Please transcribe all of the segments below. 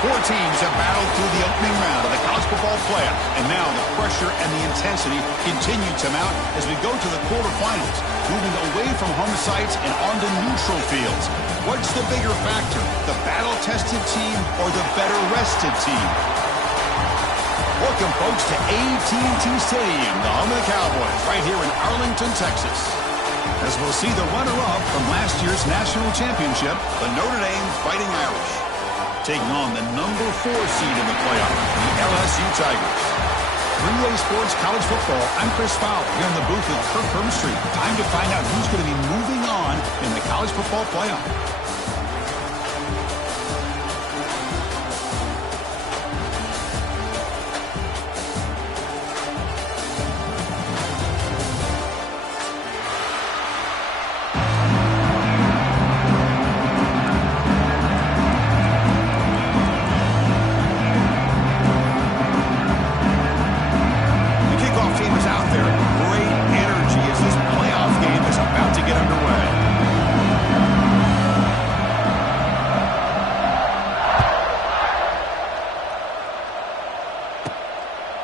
Four teams have battled through the opening round of the college football playoff, and now the pressure and the intensity continue to mount as we go to the quarterfinals, moving away from home sites and onto neutral fields. What's the bigger factor, the battle-tested team or the better-rested team? Welcome, folks, to AT&T Stadium, the home of the Cowboys, right here in Arlington, Texas. As we'll see the runner-up from last year's national championship, the Notre Dame Fighting Irish, taking on the number 4 seed in the playoff, the LSU Tigers. 3A Sports College Football, I'm Chris Fowler, here in the booth with Kirk Herbstreit. Time to find out who's going to be moving on in the college football playoff.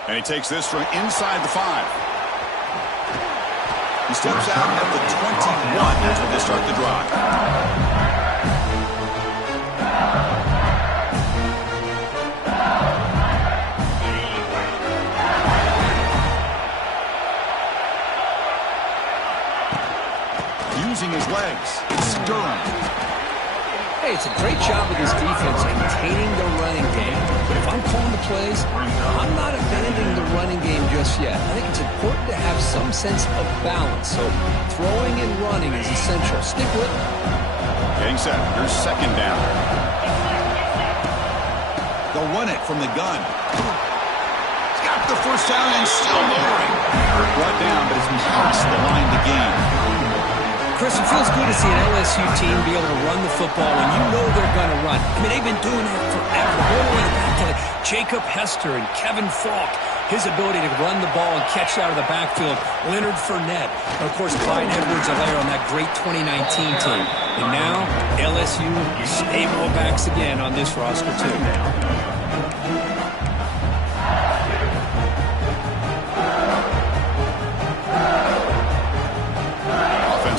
And he takes this from inside the 5. He steps out at the 21 as they start the drive. Using his legs, it's Durham. Hey, it's a great job with this defense containing the running game. But if I'm calling the plays, I'm not abandoning the running game just yet. I think it's important to have some sense of balance. So throwing and running is essential. Stick with it. Getting set. Here's second down. They'll run it from the gun. He's got the first down and still lowering. Brought down, but it's past the line to gain. Chris, it feels good to see an LSU team be able to run the football when you know they're going to run. I mean, they've been doing that forever. All the way back to like Jacob Hester and Kevin Falk. His ability to run the ball and catch out of the backfield. Leonard Fournette. And, of course, Clyde Edwards-Helaire on that great 2019 team. And now, LSU stable of backs again on this roster, too.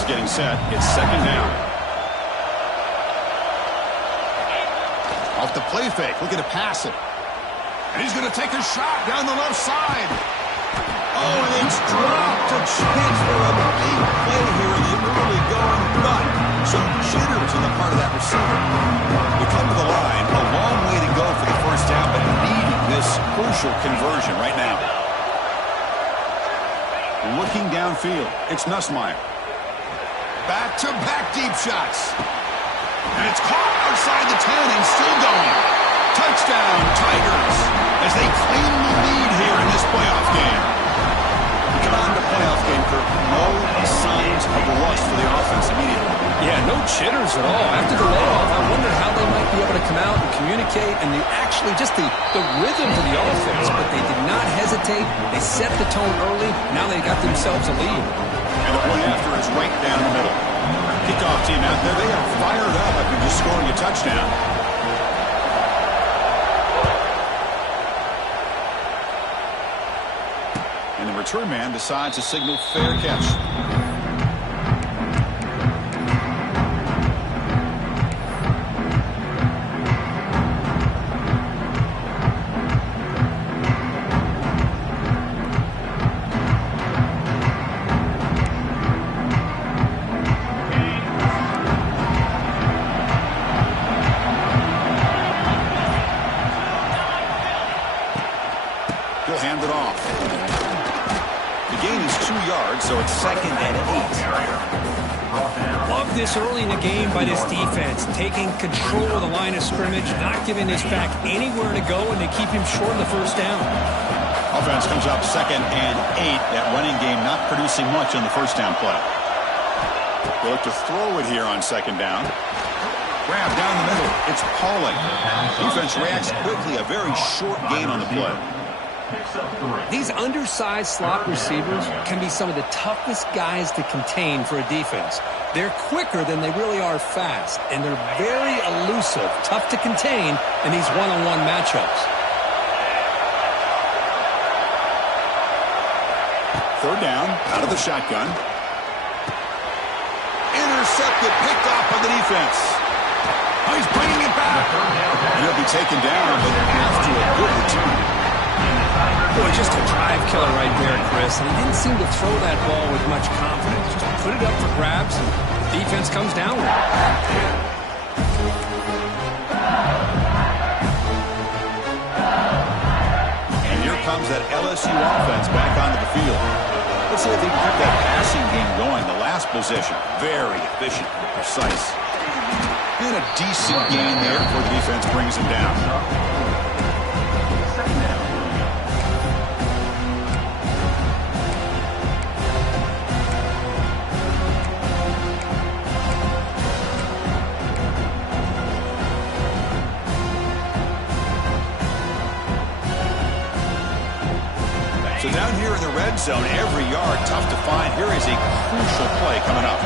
Getting set. It's second down. Off the play fake. Looking to pass it. And he's going to take a shot down the left side. Oh, and it's dropped. A chance for a big play here in the early going, but some jitters on the part of that receiver. We come to the line. A long way to go for the first down, but needing this crucial conversion right now. Looking downfield. It's Nussmeier. Back-to-back deep shots. And it's caught outside the 10 and still going. Touchdown, Tigers, as they claim the lead here in this playoff game. We come on to playoff game, Kirk. No signs of rust for the offense immediately. Yeah, no jitters at all. After the layoff, I wondered how they might be able to come out and communicate and just the rhythm to the offense. But they did not hesitate. They set the tone early. Now they got themselves a lead. And the point after is right down the middle. Kickoff team out there. They are fired up after just scoring a touchdown. And the return man decides to signal fair catch. He'll hand it off. The gain is 2 yards, so it's second and 8. Love this early in the game by this defense, taking control of the line of scrimmage, not giving this back anywhere to go, and they keep him short of the first down. Offense comes up second and 8. That running game not producing much on the first down play. They look to throw it here on second down. Grab down the middle. It's Pauling. Defense reacts quickly. A very short gain on the play. These undersized slot receivers can be some of the toughest guys to contain for a defense. They're quicker than they really are fast, and they're very elusive, tough to contain in these one-on-one matchups. Third down, out of the shotgun. Intercepted, picked off by the defense. Oh, he's bringing it back. And he'll be taken down, but after a good return. Boy, just a drive killer right there, Chris. And he didn't seem to throw that ball with much confidence. Just put it up for grabs, and the defense comes down with it. And here comes that LSU offense back onto the field. Let's see if they can keep that passing game going. The last possession, very efficient and precise. And a decent gain there before the defense brings him down. So down here in the red zone, every yard tough to find. Here is a crucial play coming up.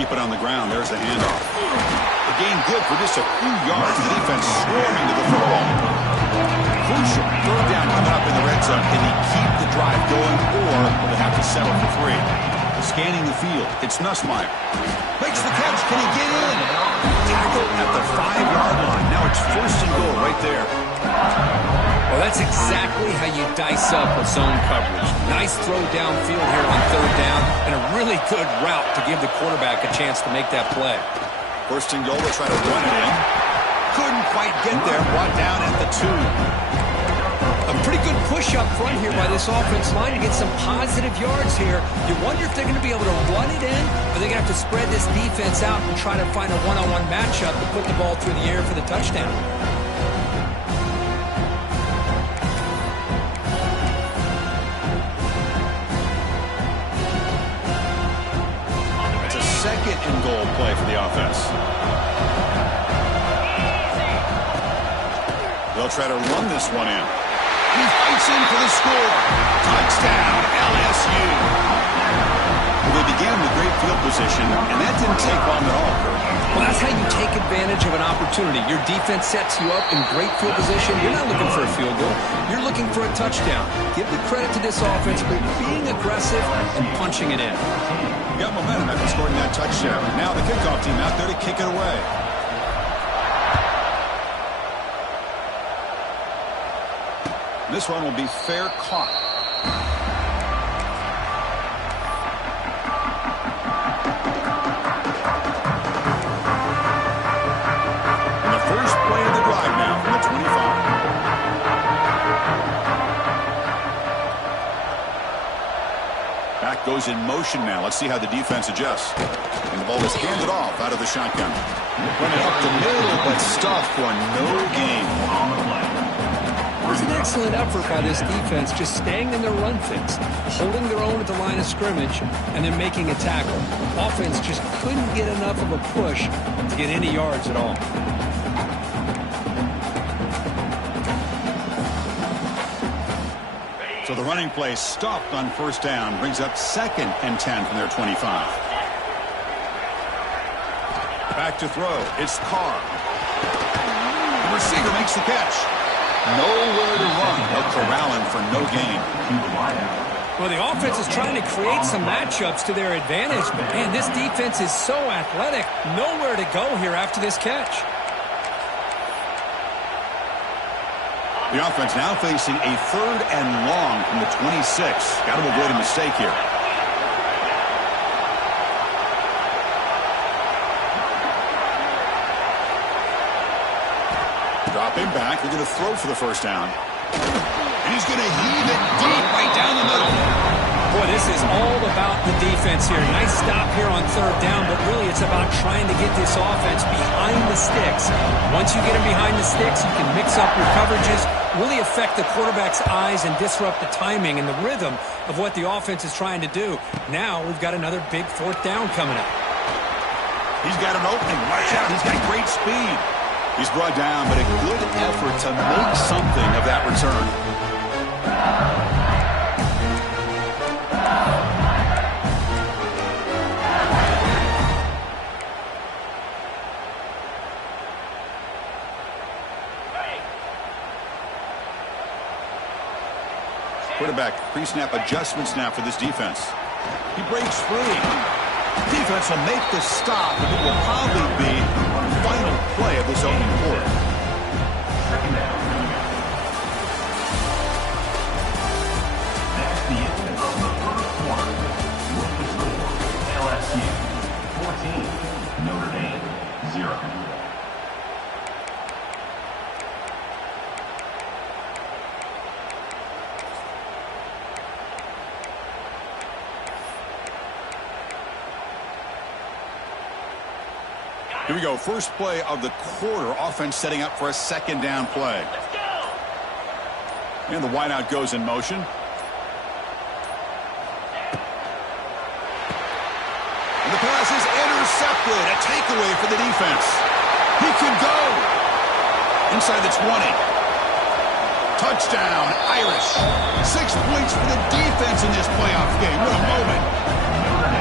Keep it on the ground. There's the handoff. The gain good for just a few yards. The defense swarming to the football. Crucial. Third down coming up in the red zone. Can he keep the drive going, or will they have to settle for 3? Scanning the field. It's Nussmeier. Makes the catch. Can he get in? Tackle at the 5-yard line. Now it's first and goal right there. Well, that's exactly how you dice up a zone coverage. Nice throw downfield here on third down, and a really good route to give the quarterback a chance to make that play. First and goal, we'll try to run it in. Couldn't quite get there. Brought down at the 2. A pretty good push up front here by this offense line to get some positive yards here. You wonder if they're going to be able to run it in, or they're going to have to spread this defense out and try to find a one-on-one matchup to put the ball through the air for the touchdown. Second and goal play for the offense. They'll try to run this one in. He fights in for the score. Touchdown, LSU. Well, they began with great field position, and that didn't take long at all. Well, that's how you take advantage of an opportunity. Your defense sets you up in great field position. You're not looking for a field goal. You're looking for a touchdown. Give the credit to this offense for being aggressive and punching it in. Got momentum after scoring that touchdown. Now the kickoff team out there to kick it away. This one will be fair caught. And the first play of the drive now from the 25. Back goes in motion now. Let's see how the defense adjusts. And the ball is handed off out of the shotgun. Running up the middle, but stuffed for no gain. It was an excellent effort by this defense, just staying in their run fix, holding their own at the line of scrimmage, and then making a tackle. Offense just couldn't get enough of a push to get any yards at all. So the running play stopped on first down, brings up 2nd and 10 from their 25. Back to throw. It's Carr. The receiver makes the catch. Nowhere to run. No corralling for no gain. Well, the offense is trying to create some matchups to their advantage, but man, this defense is so athletic. Nowhere to go here after this catch. The offense now facing a 3rd and long from the 26. Got to avoid a mistake here. Dropping back. They're going to throw for the first down. And he's going to heave it deep right down the middle. Boy, this is all about the defense here. Nice stop here on third down, but really it's about trying to get this offense behind the sticks. Once you get them behind the sticks, you can mix up your coverages, really affect the quarterback's eyes and disrupt the timing and the rhythm of what the offense is trying to do. Now we've got another big 4th down coming up. He's got an opening. Watch out. He's got great speed. He's brought down, but a good effort to make something of that return. Quarterback pre-snap adjustments now for this defense. He breaks free. Defense will make the stop, and it will probably be the final play of this opening quarter. Second down. That's the end of the first quarter. With the score, LSU 14, Notre Dame 0. Here we go. First play of the quarter. Offense setting up for a second down play. Let's go. And the wideout goes in motion. And the pass is intercepted. A takeaway for the defense. He can go. Inside the 20. Touchdown, Irish. 6 points for the defense in this playoff game. What a moment.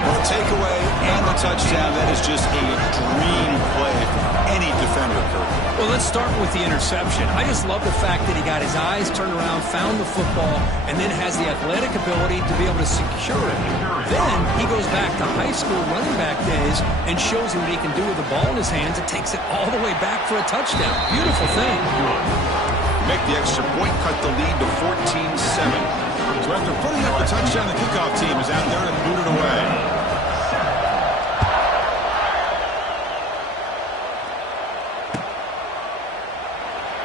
Well, the takeaway and the touchdown, that is just a dream play for any defender, Kirk. Well, let's start with the interception. I just love the fact that he got his eyes turned around, found the football, and then has the athletic ability to be able to secure it. Then he goes back to high school running back days and shows him what he can do with the ball in his hands and takes it all the way back for a touchdown. Beautiful thing. Make the extra point, cut the lead to 14-7. So after putting up the touchdown, the kickoff team is out there and boot it away.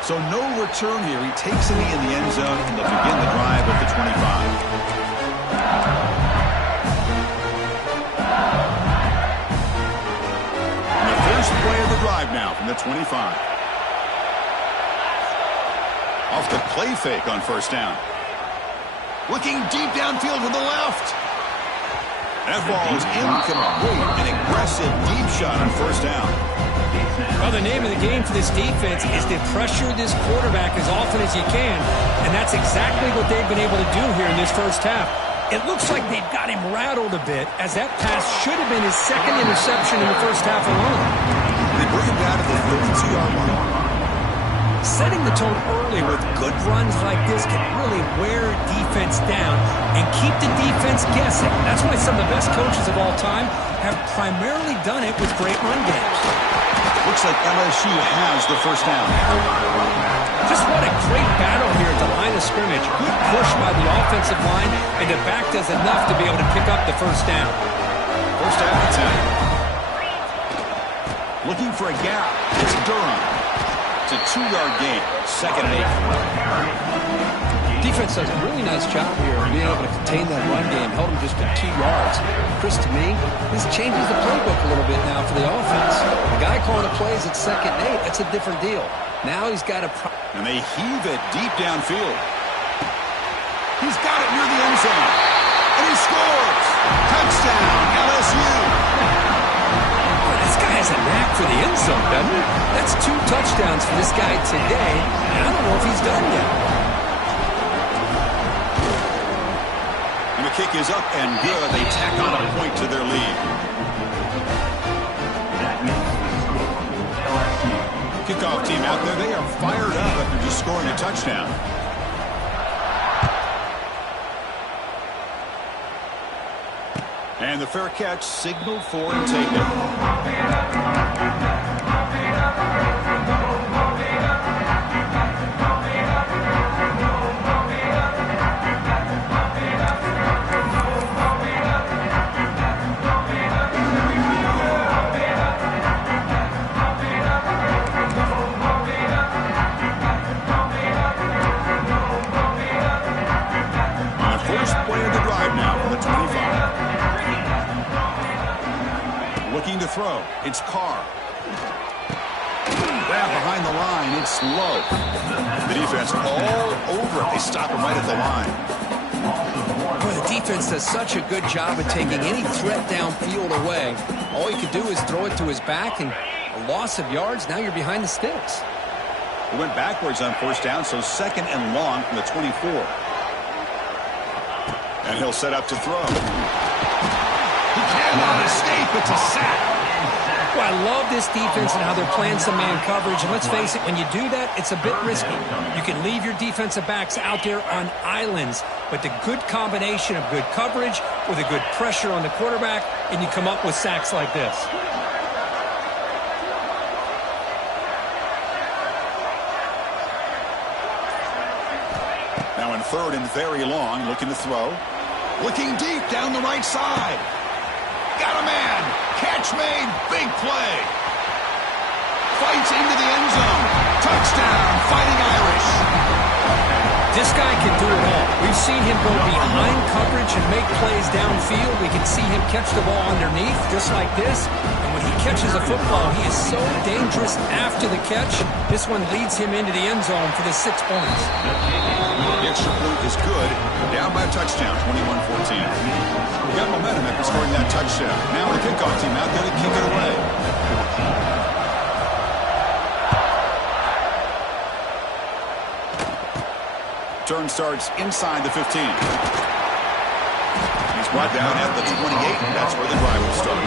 So no return here. He takes a knee in the end zone, and they'll begin the drive at the 25. And the first play of the drive now from the 25. Off the play fake on first down. Looking deep downfield to the left. That ball is incomplete. An aggressive deep shot on first down. Well, the name of the game for this defense is to pressure this quarterback as often as you can, and that's exactly what they've been able to do here in this first half. It looks like they've got him rattled a bit, as that pass should have been his second interception in the first half alone. They bring him down to the 32-yard line. Setting the tone early with good runs like this can really wear defense down and keep the defense guessing. That's why some of the best coaches of all time have primarily done it with great run games. Looks like LSU has the first down. Just what a great battle here at the line of scrimmage. Good push by the offensive line, and the back does enough to be able to pick up the first down. First down and 10. Looking for a gap. It's Durham. It's a 2-yard gain. Second and 8. Defense does a really nice job here of being able to contain that run game. Held him just to 2 yards. Chris, to me, this changes the playbook a little bit now for the offense. The guy calling the plays at second and 8, that's a different deal. Now he's got a... And they heave it deep downfield. He's got it near the end zone. And he scores. Touchdown, LSU. This guy has a knack for the end zone, doesn't he? That's 2 touchdowns for this guy today, and I don't know if he's done yet. And the kick is up and good. They tack on a point to their lead. Kickoff team out there, they are fired up after just scoring a touchdown. And the fair catch signaled for and taken. Looking to throw. It's Carr. Grab behind the line. It's low. The defense all over it. They stop him right at the line. Boy, the defense does such a good job of taking any threat downfield away. All he could do is throw it to his back, and A loss of yards, now you're behind the sticks. He went backwards on first down, so second and long from the 24. And he'll set up to throw. He cannot escape. It's a sack. Well, I love this defense and how they're playing some man coverage. And let's face it, when you do that, it's a bit risky. You can leave your defensive backs out there on islands, but the good combination of good coverage with a good pressure on the quarterback, and you come up with sacks like this. Now in third and very long, looking to throw. Looking deep down the right side. Got a man. Catch made. Big play. Fights into the end zone. Touchdown. Fighting Irish. This guy can do it all. We've seen him go behind coverage and make plays downfield. We can see him catch the ball underneath just like this. And when he catches a football, he is so dangerous after the catch. This one leads him into the end zone for the 6 points. The extra point is good. Down by a touchdown, 21-14. We got momentum after scoring that touchdown. Now the kickoff team out there to kick it away. Turn starts inside the 15. He's brought down at the 28. That's where the drive will start.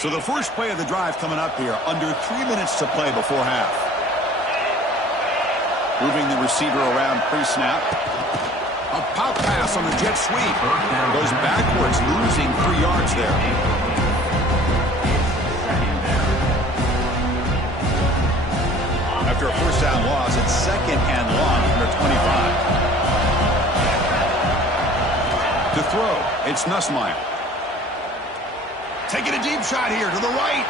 So the first play of the drive coming up here. Under 3 minutes to play before half. Moving the receiver around pre-snap. A pop pass on the jet sweep. Goes backwards, losing 3 yards there. After a first down loss, it's second and long from the 25. To throw, it's Nussmeier. Taking a deep shot here to the right.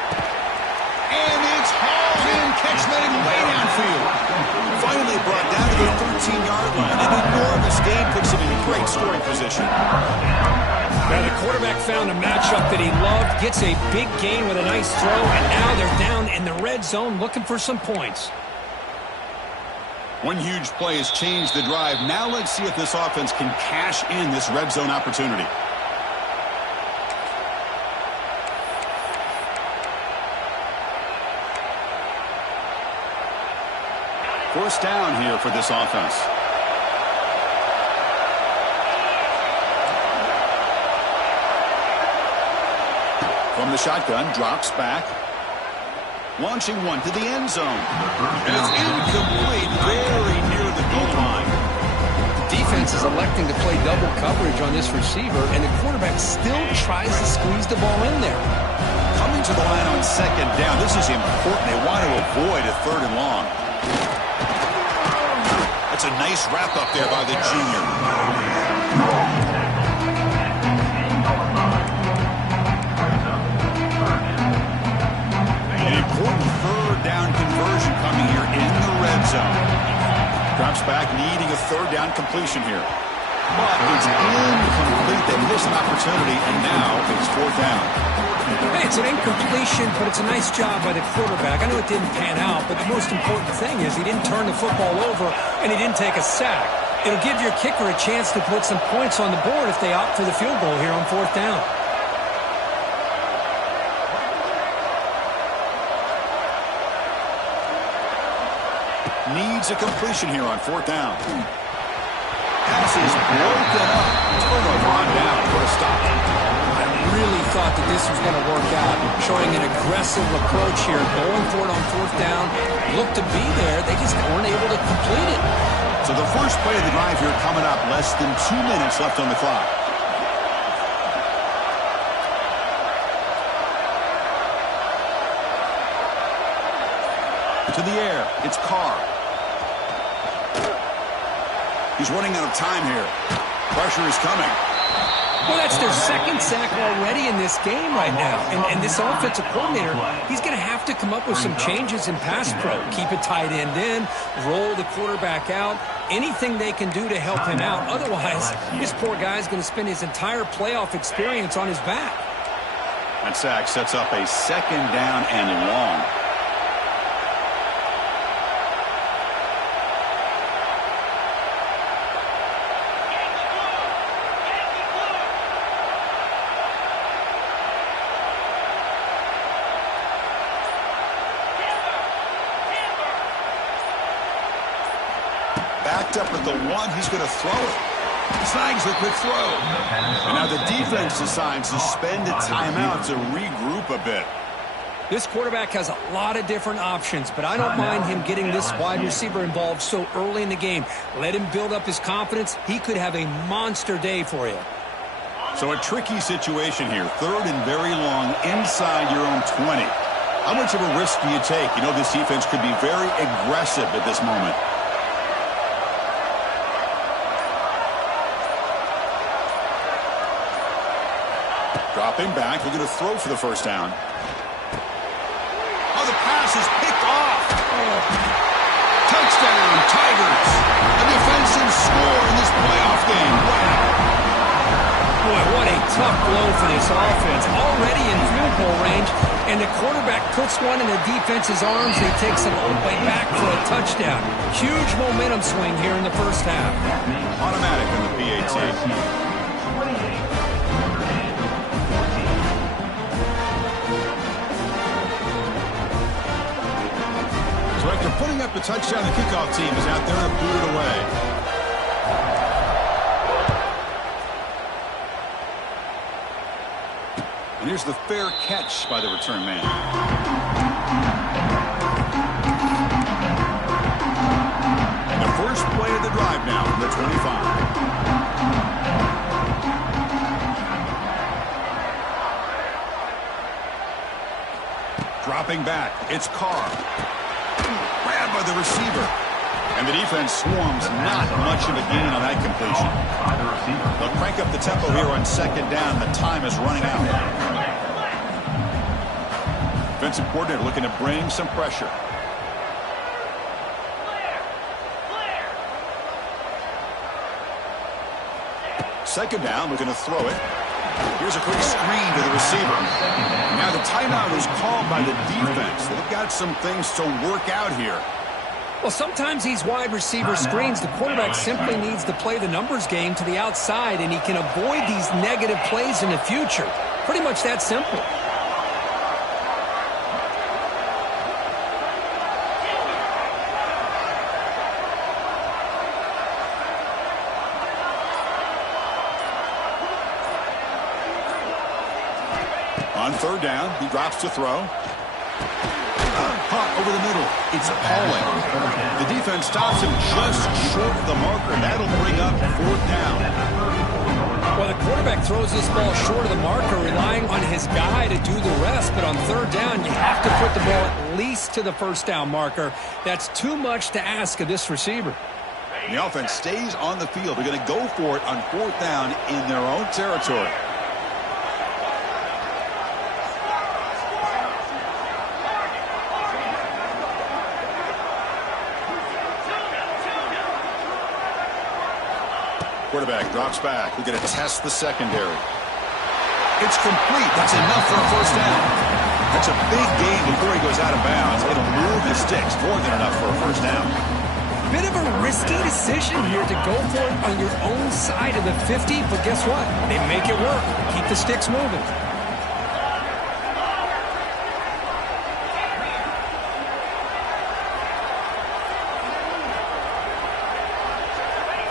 And it's hauled in, catch made way downfield. Finally brought down to the 13-yard line. An enormous gain puts him in great scoring position. Now the quarterback found a matchup that he loved, gets a big gain with a nice throw, and now they're down in the red zone looking for some points. One huge play has changed the drive. Now let's see if this offense can cash in this red zone opportunity. First down here for this offense. From the shotgun, drops back. Launching one to the end zone. And it's incomplete, very near the goal line. The defense is electing to play double coverage on this receiver, and the quarterback still tries to squeeze the ball in there. Coming to the line on second down, this is important. They want to avoid a third and long. That's a nice wrap up there by the junior. An important third down conversion coming here in the red zone. Drops back, needing a third down completion here. But it's incomplete. They missed an opportunity, and now it's fourth down. Hey, it's an incompletion, but it's a nice job by the quarterback. I know it didn't pan out, but the most important thing is he didn't turn the football over, and he didn't take a sack. It'll give your kicker a chance to put some points on the board if they opt for the field goal here on fourth down. Needs a completion here on fourth down. Pass is broken up. Turnover on down for a stop. I really thought that this was going to work out, showing an aggressive approach here, going for it on fourth down. Looked to be there. They just weren't able to complete it. So the first play of the drive here coming up. Less than 2 minutes left on the clock. To the air. It's Carr. He's running out of time here. Pressure is coming. Well, that's their second sack already in this game right now. And this offensive coordinator, he's going to have to come up with some changes in pass pro. Keep a tight end in, roll the quarterback out, anything they can do to help him out. Otherwise, this poor guy's going to spend his entire playoff experience on his back. That sack sets up a second down and long. Backed up at the 1, he's going to throw it. Snags a quick throw. And now the defense decides to spend a timeout to regroup a bit. This quarterback has a lot of different options, but I don't mind him getting this wide receiver involved so early in the game. Let him build up his confidence. He could have a monster day for you. So a tricky situation here. 3rd and very long inside your own 20. How much of a risk do you take? You know this defense could be very aggressive at this moment. Dropping back, looking to throw for the first down. Oh, the pass is picked off. Oh. Touchdown, Tigers. A defensive score in this playoff game. Wow. Boy, what a tough blow for this offense. Already in field goal range, and the quarterback puts one in the defense's arms, and he takes it all the way back for a touchdown. Huge momentum swing here in the first half. Automatic in the PAT. So after putting up the touchdown, the kickoff team is out there to boot it away. And here's the fair catch by the return man. And the first play of the drive now from the 25. Dropping back, it's Carr. Grabbed by the receiver. And the defense swarms, not much of a gain on that completion. They'll crank up the tempo here on 2nd down. The time is running out. Defensive coordinator looking to bring some pressure. Second down, looking to throw it. Here's a quick screen to the receiver. Now the timeout is called by the defense. They've got some things to work out here. Well, sometimes these wide receiver screens, the quarterback simply needs to play the numbers game to the outside, and he can avoid these negative plays in the future. Pretty much that simple. On 3rd down, he drops to throw. Hot over the middle. It's appalling. The defense stops him just short of the marker. That'll bring up 4th down. Well, the quarterback throws this ball short of the marker, relying on his guy to do the rest. But on 3rd down, you have to put the ball at least to the 1st down marker. That's too much to ask of this receiver. The offense stays on the field. They're going to go for it on 4th down in their own territory. Quarterback drops back. We're going to test the secondary. It's complete. That's enough for a 1st down. That's a big gain before he goes out of bounds. It'll move the sticks. More than enough for a 1st down. Bit of a risky decision here to go for it on your own side of the 50, but guess what? They make it work. Keep the sticks moving.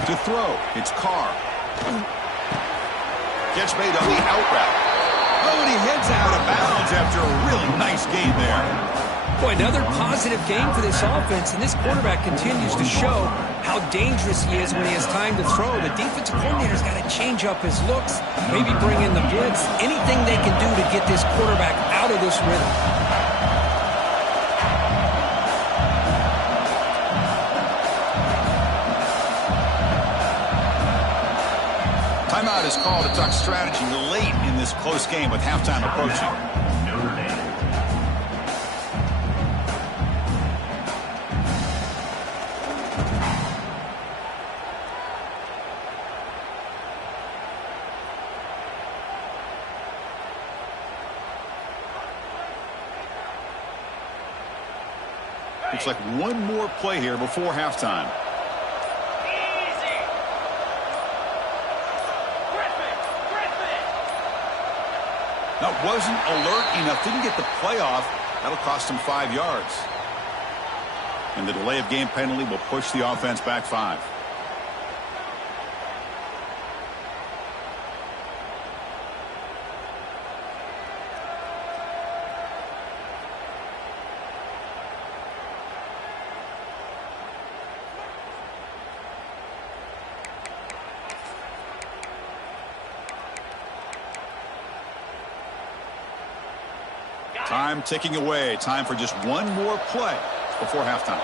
To throw, it's Carr. Gets made on the out route. Oh, and he heads out of bounds after a really nice game there. Boy, another positive game for this offense, and this quarterback continues to show how dangerous he is when he has time to throw. The defensive coordinator's got to change up his looks, maybe bring in the blitz, anything they can do to get this quarterback out of this rhythm. Timeout is called to talk strategy late in this close game with halftime approaching. Notre Dame. Looks like one more play here before halftime. That wasn't alert enough. Didn't get the play off. That'll cost him 5 yards. And the delay of game penalty will push the offense back 5. Time ticking away. Time for just one more play before halftime.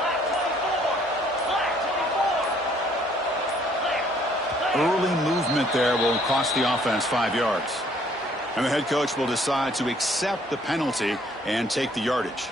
Early movement there will cost the offense 5 yards. And the head coach will decide to accept the penalty and take the yardage.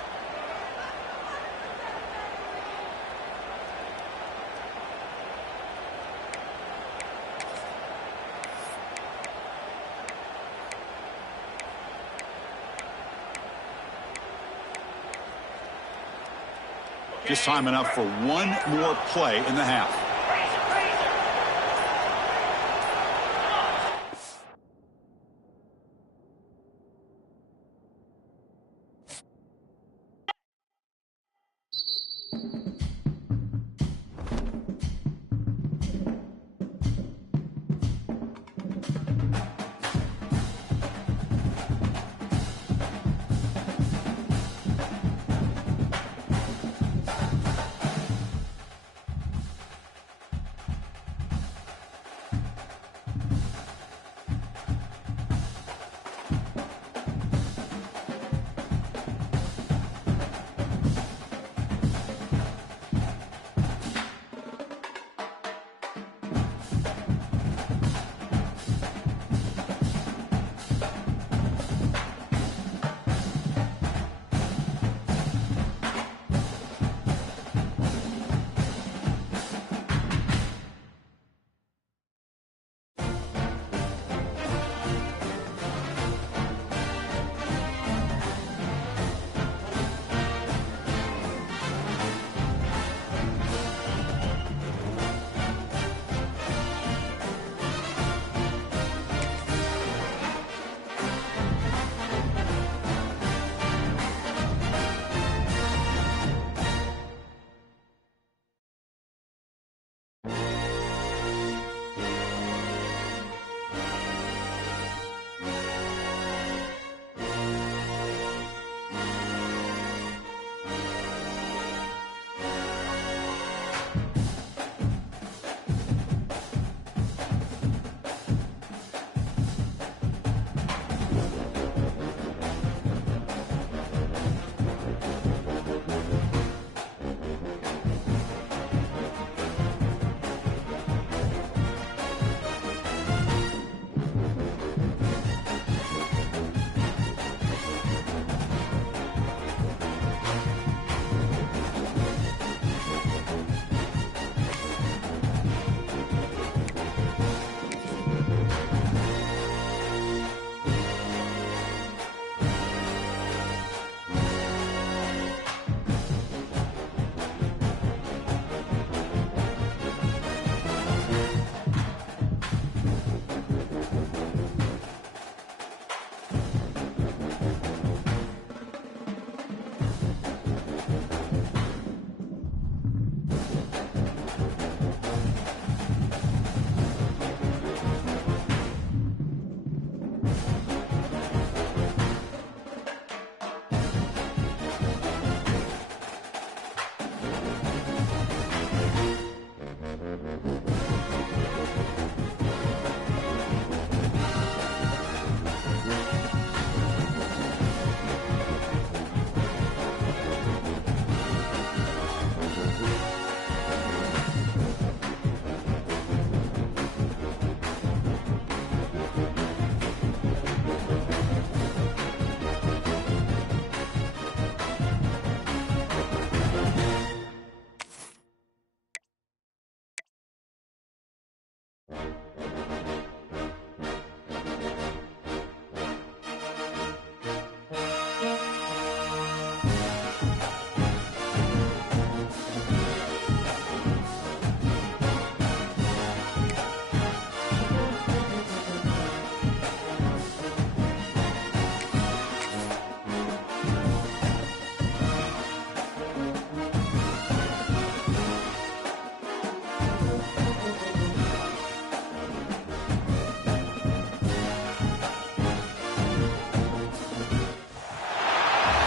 Just time enough for one more play in the half.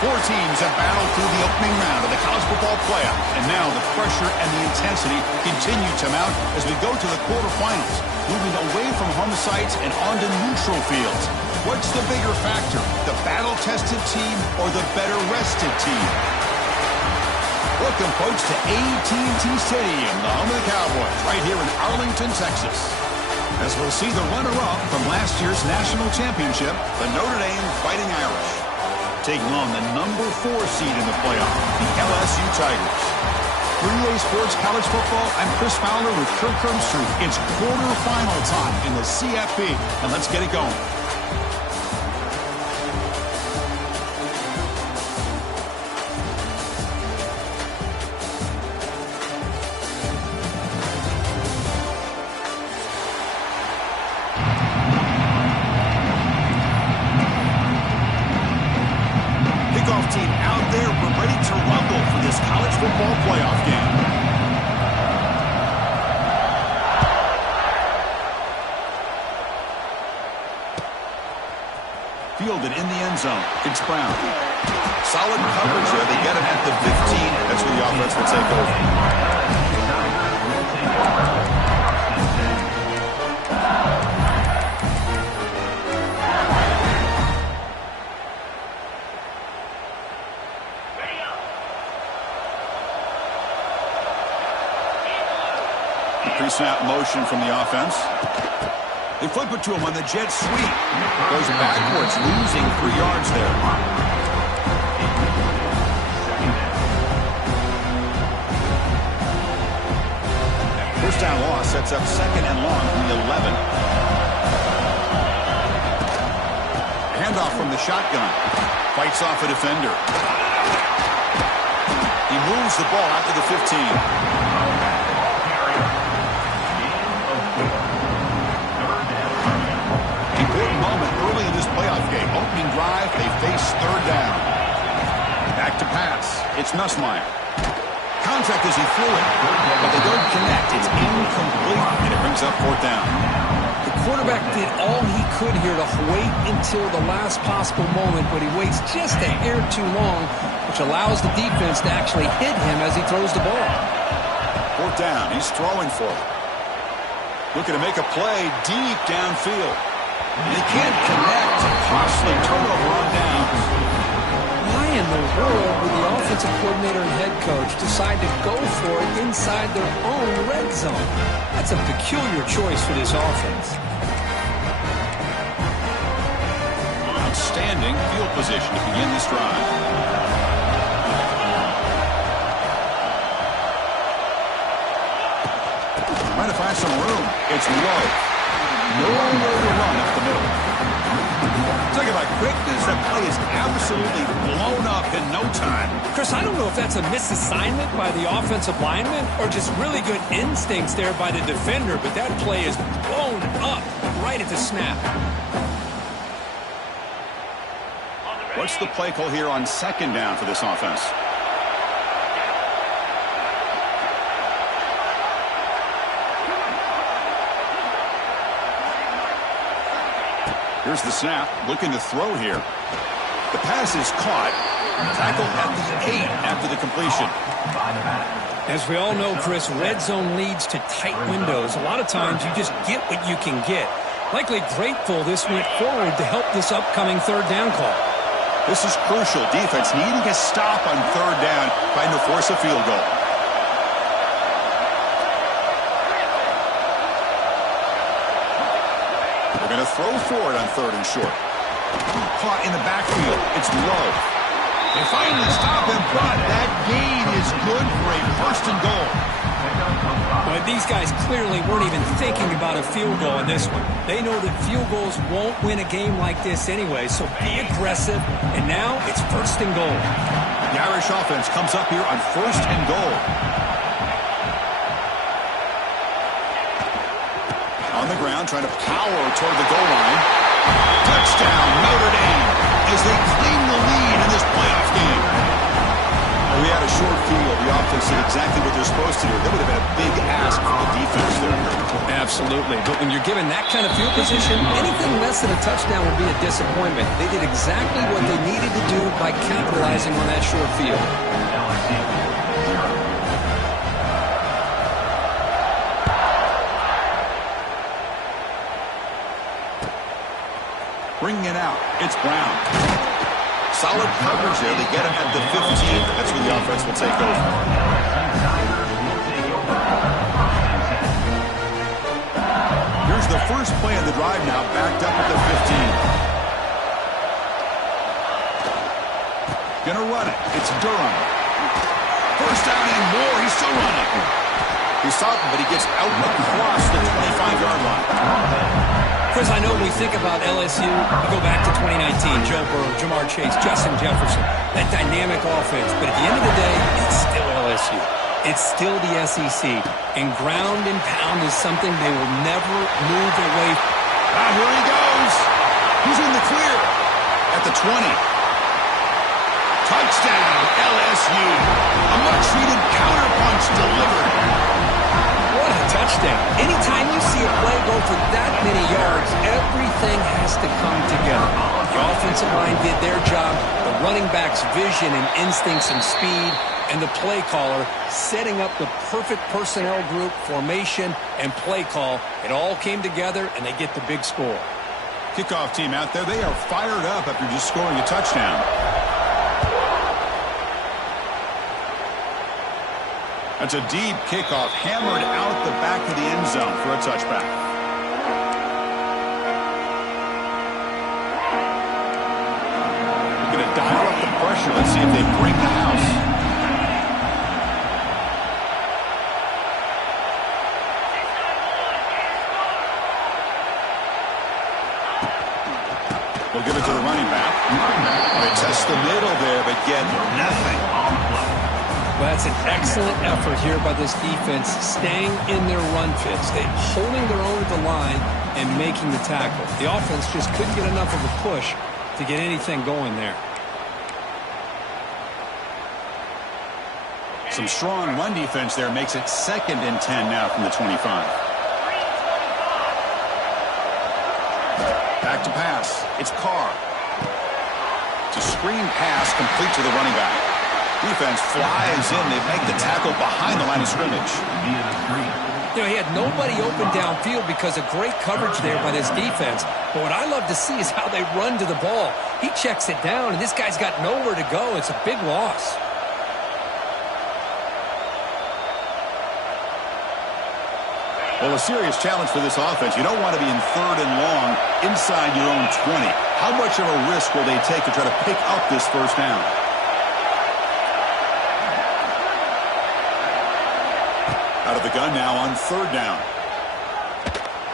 Four teams have battled through the opening round of the college football playoff, and now the pressure and the intensity continue to mount as we go to the quarterfinals, moving away from home sites and onto neutral fields. What's the bigger factor, the battle-tested team or the better-rested team? Welcome, folks, to AT&T Stadium, the home of the Cowboys, right here in Arlington, Texas, as we'll see the runner-up from last year's national championship, the Notre Dame Fighting Irish, taking on the number 4 seed in the playoff, the LSU Tigers. For EA Sports College Football, I'm Chris Fowler with Kirk Herbstreit. It's quarterfinal time in the CFP, and let's get it going. Team out there, we're ready to rumble for this college football playoff game. Fielded in the end zone. It's Brown. Solid coverage there. They get him at the 15. That's where the offense will take over. Pre-snap motion from the offense. They flip it to him on the jet sweep. Goes backwards, losing 3 yards there. First down loss sets up 2nd and long from the 11. Handoff from the shotgun. Fights off a defender. He moves the ball out to the 15. Important moment early in this playoff game. Opening drive, they face 3rd down. Back to pass. It's Nussmeier. Contact as he threw it, but they don't connect. It's incomplete, and it brings up 4th down. The quarterback did all he could here to wait until the last possible moment, but he waits just a hair too long, which allows the defense to actually hit him as he throws the ball. 4th down. He's throwing for it. Looking to make a play deep downfield. They can't connect. Costly turnover on downs. Why in the world would the offensive coordinator and head coach decide to go for it inside their own red zone? That's a peculiar choice for this offense. Outstanding field position to begin this drive. Trying to find some room. It's low. Nowhere to run up the middle. Talking about quickness, that play is absolutely blown up in no time. Chris, I don't know if that's a misassignment by the offensive lineman or just really good instincts there by the defender, but that play is blown up right at the snap. What's the play call here on 2nd down for this offense? Here's the snap, looking to throw here. The pass is caught. Tackled at the 8 after the completion. As we all know, Chris, red zone leads to tight windows. A lot of times you just get what you can get. Likely grateful this went forward to help this upcoming 3rd down call. This is crucial. Defense needing a stop on 3rd down, trying to force a field goal. Going to throw for it on 3rd and short. Caught in the backfield. It's low. They finally stop him, but that gain is good for a 1st and goal. But these guys clearly weren't even thinking about a field goal in this one. They know that field goals won't win a game like this anyway, so be aggressive. And now it's 1st and goal. The Irish offense comes up here on 1st and goal. On the ground, trying to power toward the goal line. Touchdown, Notre Dame, as they claim the lead in this playoff game. We had a short field. The offense did exactly what they're supposed to do. That would have been a big ask for the defense there. Absolutely. But when you're given that kind of field position, anything less than a touchdown would be a disappointment. They did exactly what they needed to do by capitalizing on that short field. Bringing it out. It's Brown. Solid coverage there. They get him at the 15. That's where the offense will take over. Here's the first play of the drive now, backed up at the 15. Gonna run it. It's Durham. First down and more. He's still running. He's stopping, but he gets out across the 25-yard line. Chris, I know when we think about LSU, we go back to 2019, Joe Burrow, Jamar Chase, Justin Jefferson, that dynamic offense. But at the end of the day, it's still LSU. It's still the SEC. And ground and pound is something they will never move away from. Here he goes. He's in the clear at the 20. Touchdown, LSU. A much-needed counterpunch delivered. What a touchdown. Anytime you see a play go for that many yards, everything has to come together. The offensive line did their job, the running back's vision and instincts and speed, and the play caller setting up the perfect personnel group, formation, and play call. It all came together, and they get the big score. Kickoff team out there, they are fired up after just scoring a touchdown. That's a deep kickoff, hammered out the back of the end zone for a touchback. We're going to dial up the pressure. Let's see if they bring the house. We'll give it to the running back. They test the middle there, but get nothing. Well, that's an excellent effort here by this defense, staying in their run fits. They're holding their own at the line and making the tackle. The offense just couldn't get enough of a push to get anything going there. Some strong run defense there makes it 2nd and 10 now from the 25. Back to pass. It's Carr. It's a screen pass complete to the running back. Defense flies in. They make the tackle behind the line of scrimmage. You know, he had nobody open downfield because of great coverage there by this defense. But what I love to see is how they run to the ball. He checks it down, and this guy's got nowhere to go. It's a big loss. Well, a serious challenge for this offense. You don't want to be in 3rd and long inside your own 20. How much of a risk will they take to try to pick up this first down? Out of the gun now on 3rd down.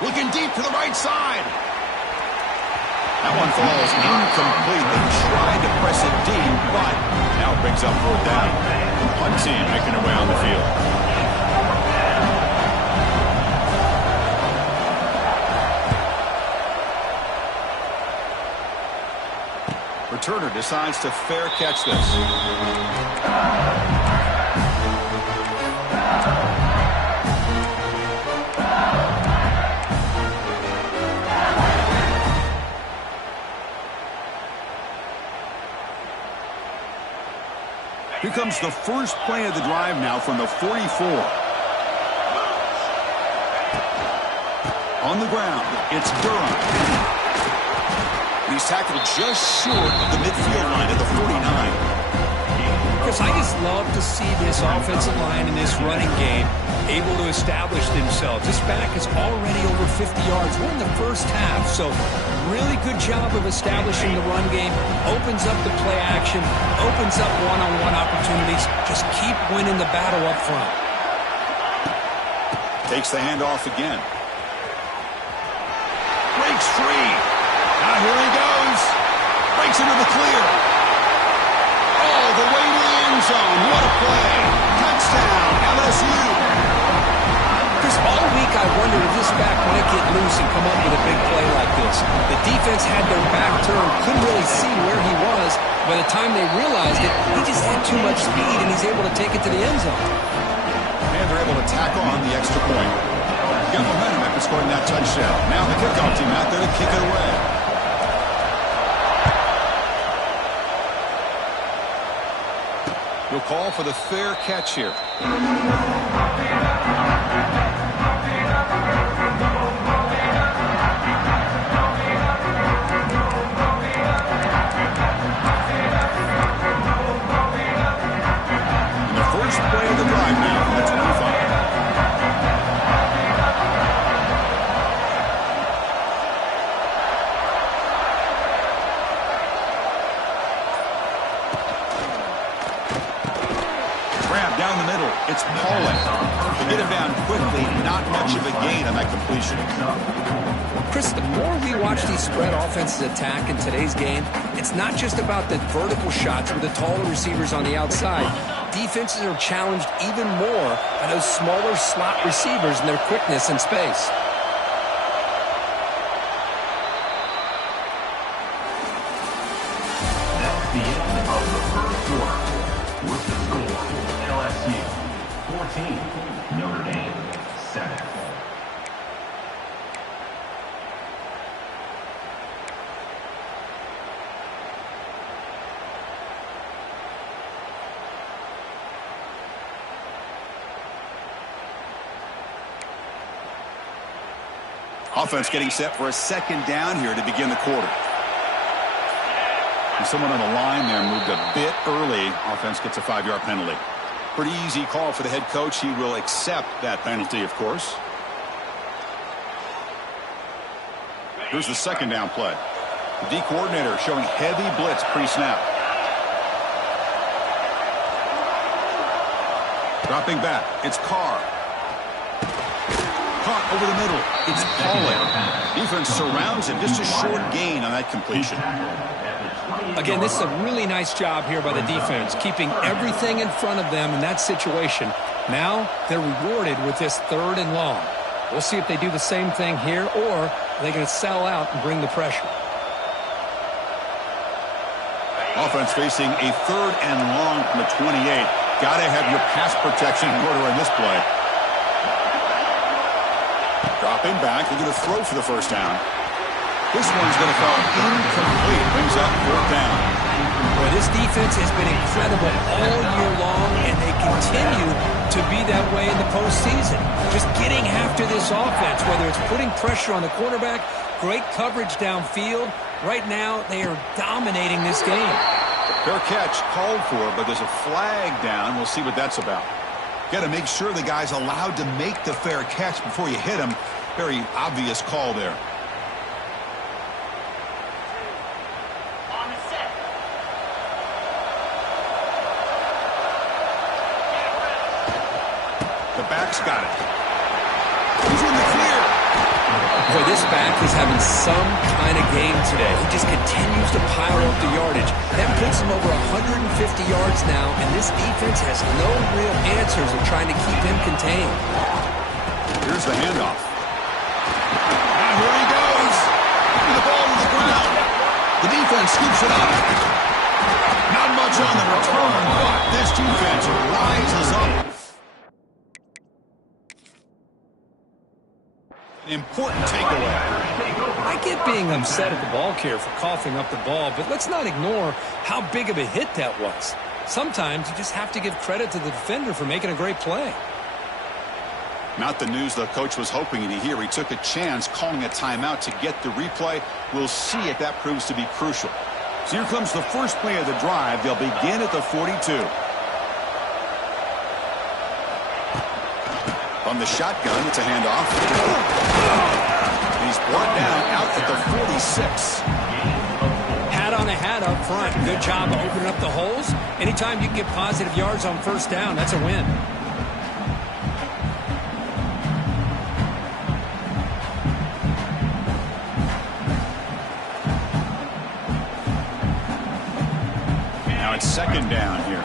Looking deep to the right side. That one falls incomplete. They tried to press it deep, but now it brings up 4th down. Punt team making their way on the field. Returner decides to fair catch this. Here comes the first play of the drive now from the 44. On the ground, it's Durham. He's tackled just short of the midfield line at the 49. Chris, I just love to see this offensive line in this running game able to establish themselves. This back is already over 50 yards. We're in the first half, so really good job of establishing the run game. Opens up the play action, opens up one-on-one opportunities. Just keep winning the battle up front. Takes the handoff again. Breaks free. Now here he goes. Breaks into the clear. All the way to the end zone. What a play. Touchdown, LSU. Chris, all week I wondered if this back might get loose and come up with a big play like this. The defense had their back turned, couldn't really see where he was. By the the time they realized it, he just had too much speed, and he's able to take it to the end zone. And they're able to tack on the extra point. Got momentum after scoring that touchdown. Now the kickoff team out there to kick it away. We'll call for the fair catch here. And the first play of the drive now from the 25. Down the middle, it's Pollard. To get him down quickly, not much of a gain on that completion. Chris, the more we watch these spread offenses attack in today's game, it's not just about the vertical shots with the taller receivers on the outside. Defenses are challenged even more by those smaller slot receivers and their quickness in space. That's the end of the first quarter. With the score, LSU 14, Notre Dame 7. Offense getting set for a second down here to begin the quarter. And someone on the line there moved a bit early. Offense gets a 5-yard penalty. Pretty easy call for the head coach. He will accept that penalty, of course. Here's the second down play. The D coordinator showing heavy blitz pre-snap. Dropping back. It's Carr. Caught over the middle. It's Pollard. Defense surrounds him. Just a short gain on that completion. Again, this is a really nice job here by the defense, keeping everything in front of them in that situation. Now they're rewarded with this 3rd and long. We'll see if they do the same thing here, or are they going to sell out and bring the pressure. Offense facing a 3rd and long from the 28. Got to have your pass protection in order in this play. Dropping back. They're going to throw for the first down. This one's going to fall incomplete. Brings up 4th down. Boy, this defense has been incredible all year long, and they continue to be that way in the postseason. Just getting after this offense, whether it's putting pressure on the quarterback, great coverage downfield. Right now, they are dominating this game. Fair catch called for, but there's a flag down. We'll see what that's about. Got to make sure the guy's allowed to make the fair catch before you hit him. Very obvious call there. The back's got it. He's in the clear. Boy, this back is having some kind of game today. He just continues to pile up the yardage. That puts him over 150 yards now, and this defense has no real answers of trying to keep him contained. Here's the handoff. And here he goes. The ball to the ground. The defense scoops it up. Not much on the return, but this defense rises up. An important takeaway. I get being upset at the ball carrier for coughing up the ball, but let's not ignore how big of a hit that was. Sometimes you just have to give credit to the defender for making a great play. Not the news the coach was hoping to hear. He took a chance calling a timeout to get the replay. We'll see if that proves to be crucial. So here comes the first play of the drive. They'll begin at the 42. From the shotgun, it's a handoff. He's brought down out at the 46. Hat on a hat up front. Good job of opening up the holes. Anytime you can get positive yards on first down, that's a win. Now it's second down here.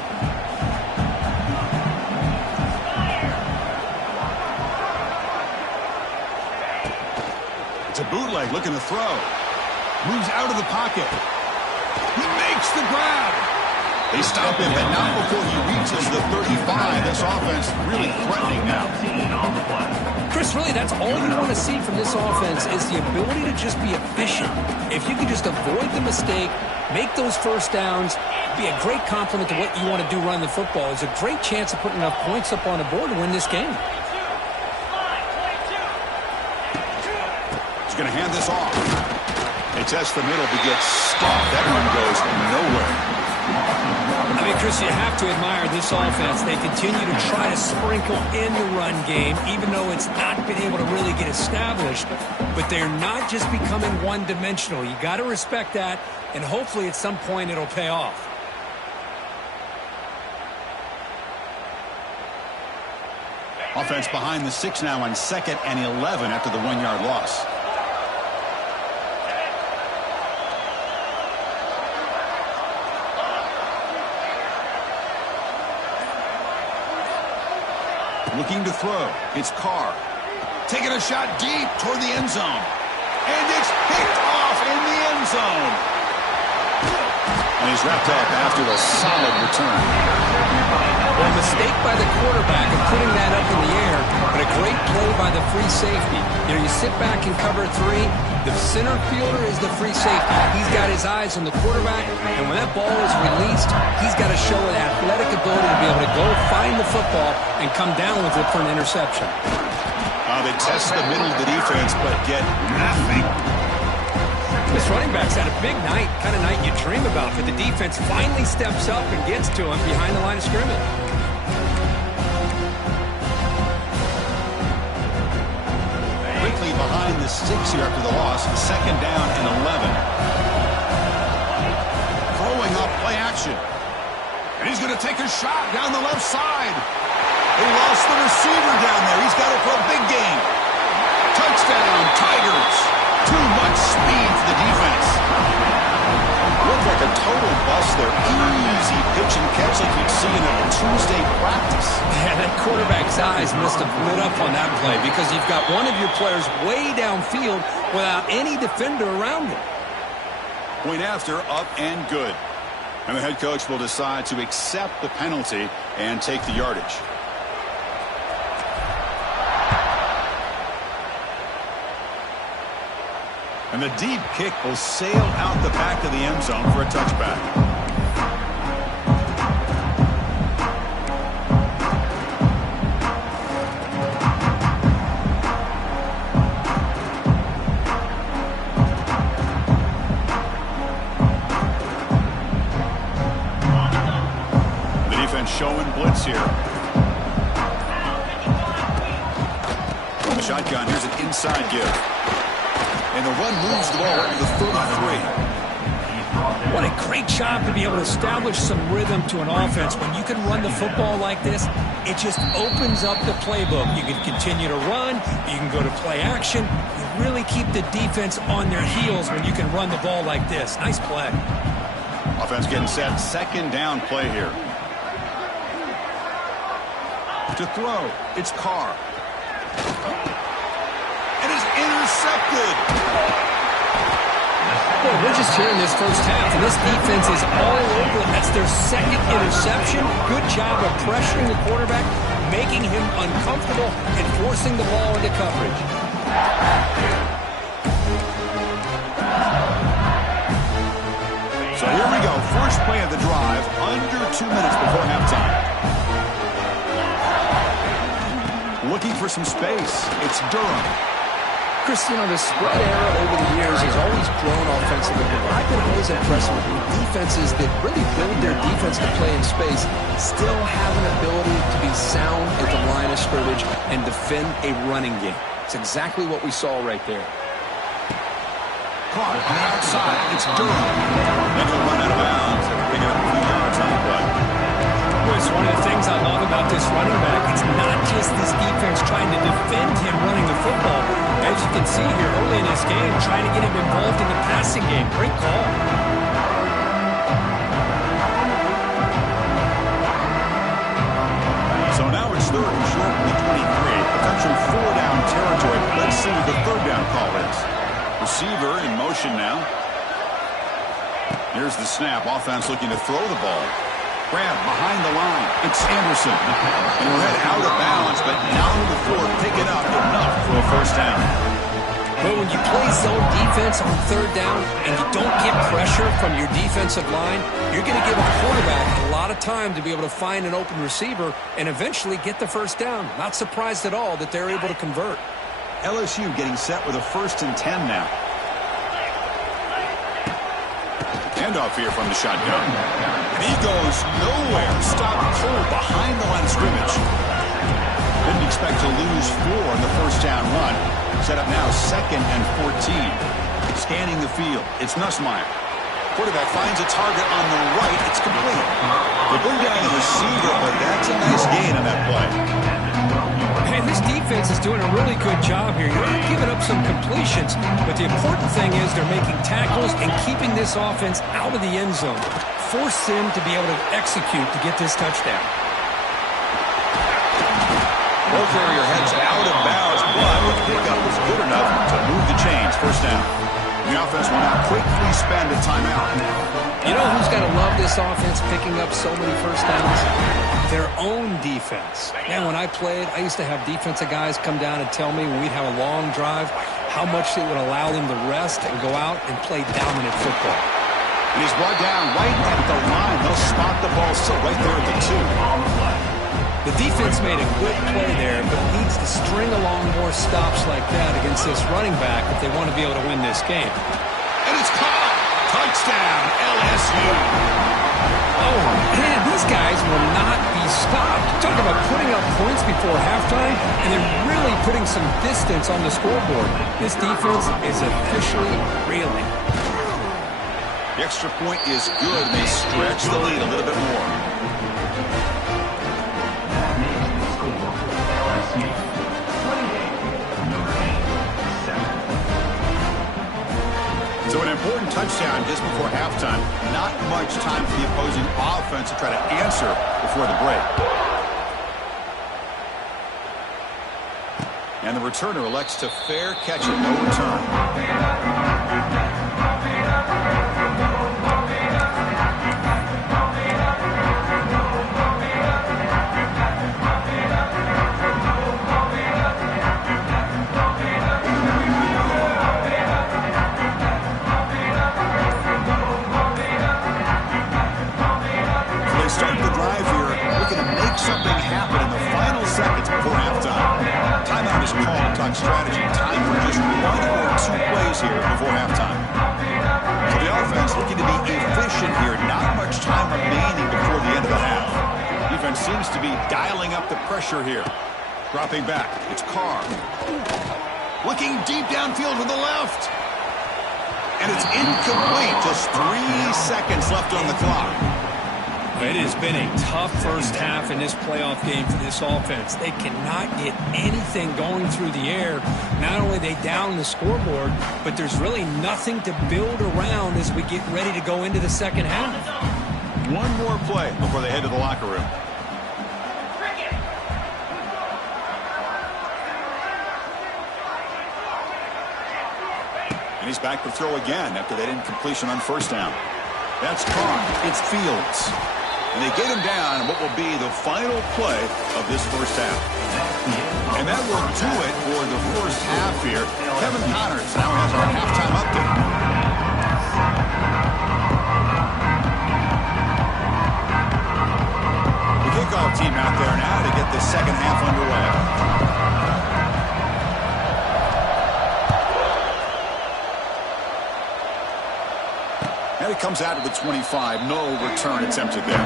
It's a bootleg looking to throw. Moves out of the pocket. He makes the grab. They stop him, but not before he reaches the 35. This offense really threatening now. Chris, really, that's all you want to see from this offense is the ability to just be efficient. If you can just avoid the mistake, make those first downs, be a great complement to what you want to do running the football. There's a great chance of putting enough points up on the board to win this game. He's going to hand this off. They test the middle but get stopped. That one goes nowhere. I mean, Chris, you have to admire this offense. They continue to try to sprinkle in the run game, even though it's not been able to really get established. But they're not just becoming one-dimensional. You got to respect that, and hopefully at some point it'll pay off. Offense behind the 6 now on 2nd and 11 after the 1-yard loss. Looking to throw. It's Carr. Taking a shot deep toward the end zone. And it's picked off in the end zone. And he's wrapped up after a solid return. Well, a mistake by the quarterback of putting that up in the air, but a great play by the free safety. You know, you sit back and cover 3. The center fielder is the free safety. He's got his eyes on the quarterback, and when that ball is released, he's got to show an athletic ability to be able to go find the football and come down with it for an interception. They test the middle of the defense, but get nothing. This running back's had a big night, kind of night you dream about, but the defense finally steps up and gets to him behind the line of scrimmage. Quickly behind the 6 here after the loss, 2nd down and 11. Throwing up play action. And he's going to take a shot down the left side. They lost the receiver down there. He's got it for a big game. Touchdown, Tigers. Too much speed for the defense. Looked like a total bust there. Easy pitch and catch like you'd see in a Tuesday practice. Yeah, that quarterback's eyes must have lit up on that play because you've got one of your players way downfield without any defender around him. Point after, up and good. And the head coach will decide to accept the penalty and take the yardage. And the deep kick will sail out the back of the end zone for a touchback. The defense showing blitz here. From the shotgun, here's an inside give. And the run moves the ball up to the 33. What a great job to be able to establish some rhythm to an offense. When you can run the football like this, it just opens up the playbook. You can continue to run. You can go to play action. You really keep the defense on their heels when you can run the ball like this. Nice play. Offense getting set. 2nd down play here. To throw, it's Carr. And it's intercepted. Boy, we're just here in this first half, and this defense is all over. That's their 2nd interception. Good job of pressuring the quarterback, making him uncomfortable, and forcing the ball into coverage. So here we go. First play of the drive, under 2 minutes before halftime. Looking for some space. It's Durham. Chris, you know, the spread era over the years has always grown offensively, but I've been always impressed with the defenses that really build their defense to play in space, still have an ability to be sound at the line of scrimmage and defend a running game. It's exactly what we saw right there. Caught on the outside. It's Durham. They're going to run out of bounds. Picking up a few yards on the play. It's one of the things I love about this running back. It's not just this defense trying to defend him running the football. As you can see here early in this game, trying to get him involved in the passing game. Great call. So now it's 3rd and short from the 23. Potential 4-down territory. Let's see what the 3rd down call is. Receiver in motion now. Here's the snap. Offense looking to throw the ball. Grab behind the line. It's Anderson. And we're head out of bounds, but now the Ford pick it up enough for a first down. But when you play zone defense on third down and you don't get pressure from your defensive line, you're going to give a quarterback a lot of time to be able to find an open receiver and eventually get the first down. Not surprised at all that they're able to convert. LSU getting set with a 1st and 10 now. Handoff here from the shotgun. And he goes nowhere. Stop cold behind the line of scrimmage. Didn't expect to lose 4 in the first down run. Set up now 2nd and 14. Scanning the field. It's Nussmeier. Quarterback finds a target on the right. It's complete. They bring down the receiver, but that's a nice gain on that play. And this defense is doing a really good job here. You're not giving up some completions, but the important thing is they're making tackles and keeping this offense out of the end zone. Force them to be able to execute to get this touchdown. Ball carrier heads out of bounds, but the pickup was good enough to move the chains. First down. The offense will now quickly spend a timeout. You know who's got to love this offense picking up so many first downs? Their own defense. Man, when I played, I used to have defensive guys come down and tell me when we'd have a long drive how much it would allow them to rest and go out and play dominant football. And he's brought down right at the line. They'll spot the ball still right there at the 2. The defense made a good play there, but needs to string along more stops like that against this running back if they want to be able to win this game. And it's caught. Touchdown, LSU. Oh, man, these guys will not be stopped. Talk about putting up points before halftime and then really putting some distance on the scoreboard. This defense is officially reeling. The extra point is good. They stretch the lead a little bit more. So an important touchdown just before halftime. Not much time for the opposing offense to try to answer before the break. And the returner elects to fair catch it, no return. Something happen in the final seconds before halftime. Timeout is called. Talk strategy. Time for just 1 or 2 plays here before halftime. So the offense looking to be efficient here. Not much time remaining before the end of the half. Defense seems to be dialing up the pressure here. Dropping back. It's Carr. Looking deep downfield to the left. And it's incomplete. Just 3 seconds left on the clock. It has been a tough first half in this playoff game for this offense. They cannot get anything going through the air. Not only are they down the scoreboard, but there's really nothing to build around as we get ready to go into the second half. One more play before they head to the locker room. And he's back to throw again after that incompletion on first down. That's Carr. It's Fields. And they get him down in what will be the final play of this first half. And that will do it for the first half here. Kevin Connors now has our halftime update. The kickoff team out there now to get the second half underway. And it comes out to the 25. No return attempted there.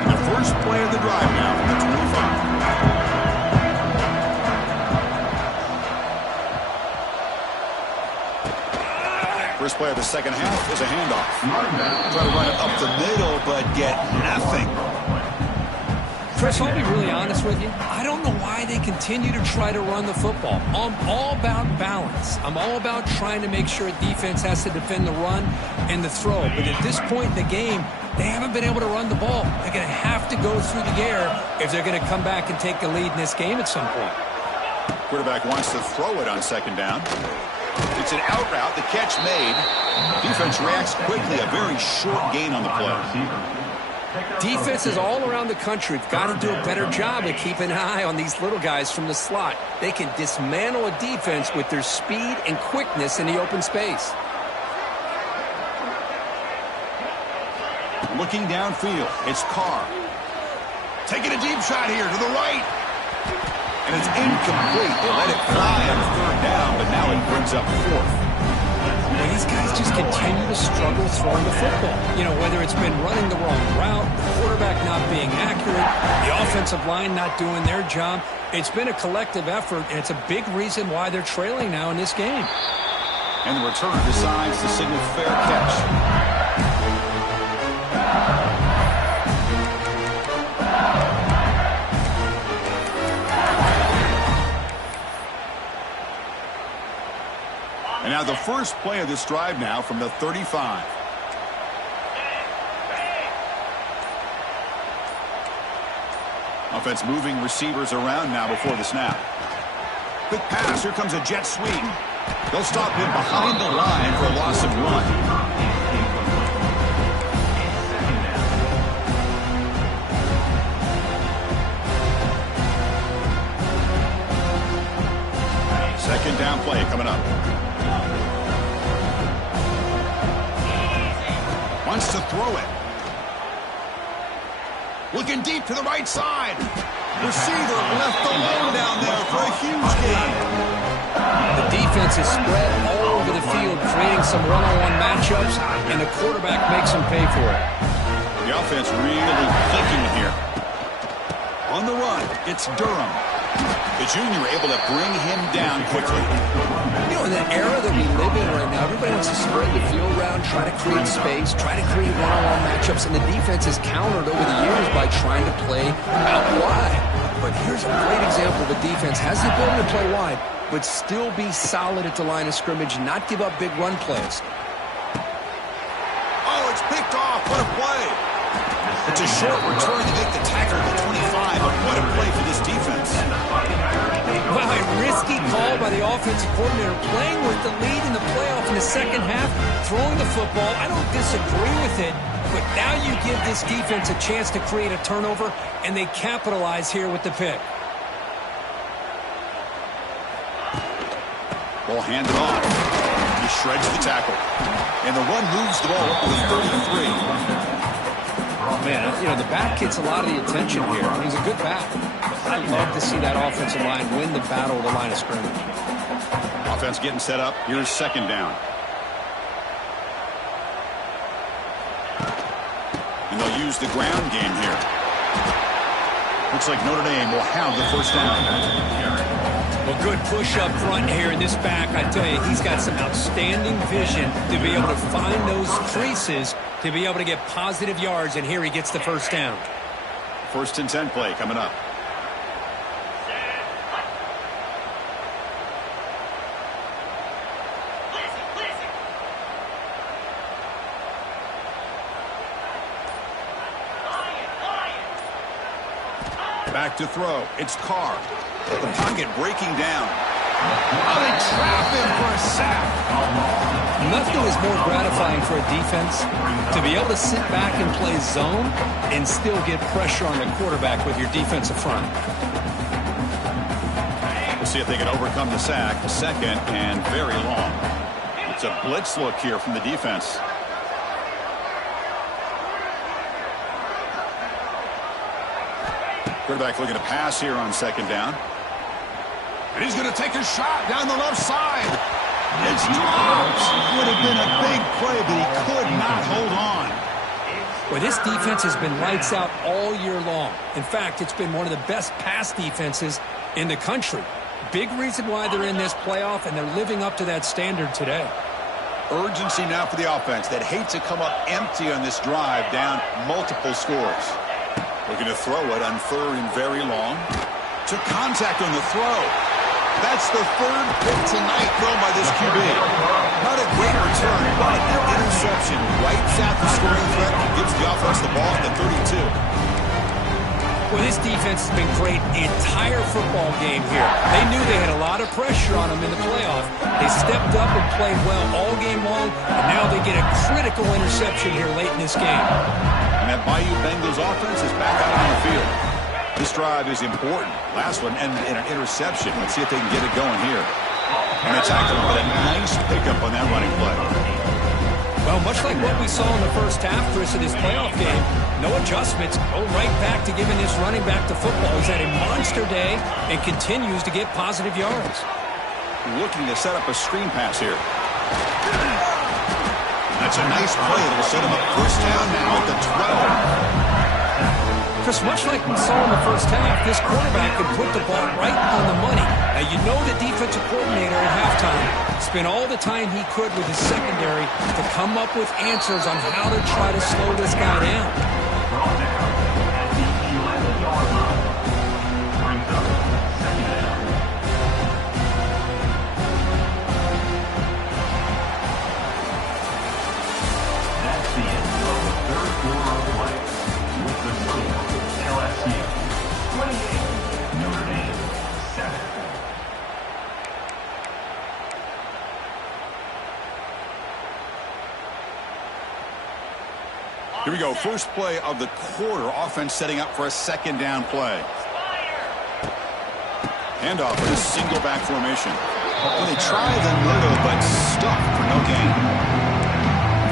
And the first play of the drive now from the 25. First play of the second half is a handoff. Try to run it up the middle, but get nothing. Chris, I'll be really honest with you. I don't know why they continue to try to run the football. I'm all about balance. I'm all about trying to make sure defense has to defend the run and the throw. But at this point in the game, they haven't been able to run the ball. They're going to have to go through the air if they're going to come back and take the lead in this game at some point. Quarterback wants to throw it on second down. It's an out route. The catch made. Defense reacts quickly. A very short gain on the play. Defenses all around the country have got to do a better job of keeping an eye on these little guys from the slot. They can dismantle a defense with their speed and quickness in the open space. Looking downfield, it's Carr. Taking a deep shot here to the right. And it's incomplete. They let it fly on third down, but now it brings up fourth. Well, these guys just continue to struggle throwing the football. You know, whether it's been running the wrong route, the quarterback not being accurate, the offensive line not doing their job. It's been a collective effort, and it's a big reason why they're trailing now in this game. And the returner decides to signal fair catch. And now the first play of this drive now from the 35. Offense moving receivers around now before the snap. Quick pass. Here comes a jet sweep. They'll stop him behind the line for a loss of 1. Second down play coming up. Wants to throw it. Looking deep to the right side. Receiver left alone down there for a huge gain. The defense is spread all over the field, creating some one-on-one matchups, and the quarterback makes them pay for it. The offense really clicking here. On the run, it's Durham. The junior able to bring him down quickly. You know, in the era that we live in right now, everybody wants to spread the field around, try to create space, try to create one-on-one matchups, and the defense has countered over the years by trying to play out wide. But here's a great example of a defense has the ability to play wide, but still be solid at the line of scrimmage, not give up big run plays. Oh, it's picked off. What a play. It's a short return to make the tackle at the 25, but what a play for this defense. Wow, a risky call by the offensive coordinator, playing with the lead in the playoff in the second half, throwing the football. I don't disagree with it, but now you give this defense a chance to create a turnover, and they capitalize here with the pick. Ball handed off. He shreds the tackle. And the one moves the ball up to the 33. Man, you know, the back gets a lot of the attention here. He's a good back. I love to see that offensive line win the battle of the line of scrimmage. Offense getting set up. Here's second down. And they'll use the ground game here. Looks like Notre Dame will have the first down. Well, good push up front here in this back. I tell you, he's got some outstanding vision to be able to find those creases, to be able to get positive yards, and here he gets the first down. First and 10 play coming up. Back to throw. It's Carr. The pocket breaking down. Oh, they trap him for a sack. Nothing is more gratifying for a defense to be able to sit back and play zone and still get pressure on the quarterback with your defensive front. We'll see if they can overcome the sack. Second and very long. It's a blitz look here from the defense. Quarterback looking to pass here on second down. And he's going to take a shot down the left side. It's dropped. Would have been a big play, but he could not hold on. Well, this defense has been lights out all year long. In fact, it's been one of the best pass defenses in the country. Big reason why they're in this playoff, and they're living up to that standard today. Urgency now for the offense that hates to come up empty on this drive, down multiple scores. Looking to throw it on third and very long. Took contact on the throw. That's the third pick tonight thrown by this QB. Not a great return, but an interception wipes out the scoring threat and gives the offense the ball at the 32. Well, this defense has been great the entire football game here. They knew they had a lot of pressure on them in the playoff. They stepped up and played well all game long, and now they get a critical interception here late in this game. And that Bayou Bengals offense is back out on the field. This drive is important. Last one ended in an interception. Let's see if they can get it going here. And they tackle him with a nice pickup on that running play. Well, much like what we saw in the first half, Chris, of this playoff game, no adjustments. Go right back to giving this running back to football. He's had a monster day and continues to get positive yards. Looking to set up a screen pass here. That's a nice play. It'll set him up first down now at the 12. Chris, much like we saw in the first half, this quarterback can put the ball right on the money. Now, you know the defensive coordinator at halftime spent all the time he could with his secondary to come up with answers on how to try to slow this guy down. That's the end of the third quarter of play. With the score, LSU 28, Notre Dame 7. Here we go. First play of the quarter. Offense setting up for a second down play. Handoff with a single back formation. Well, they try the middle, but stuffed for no gain.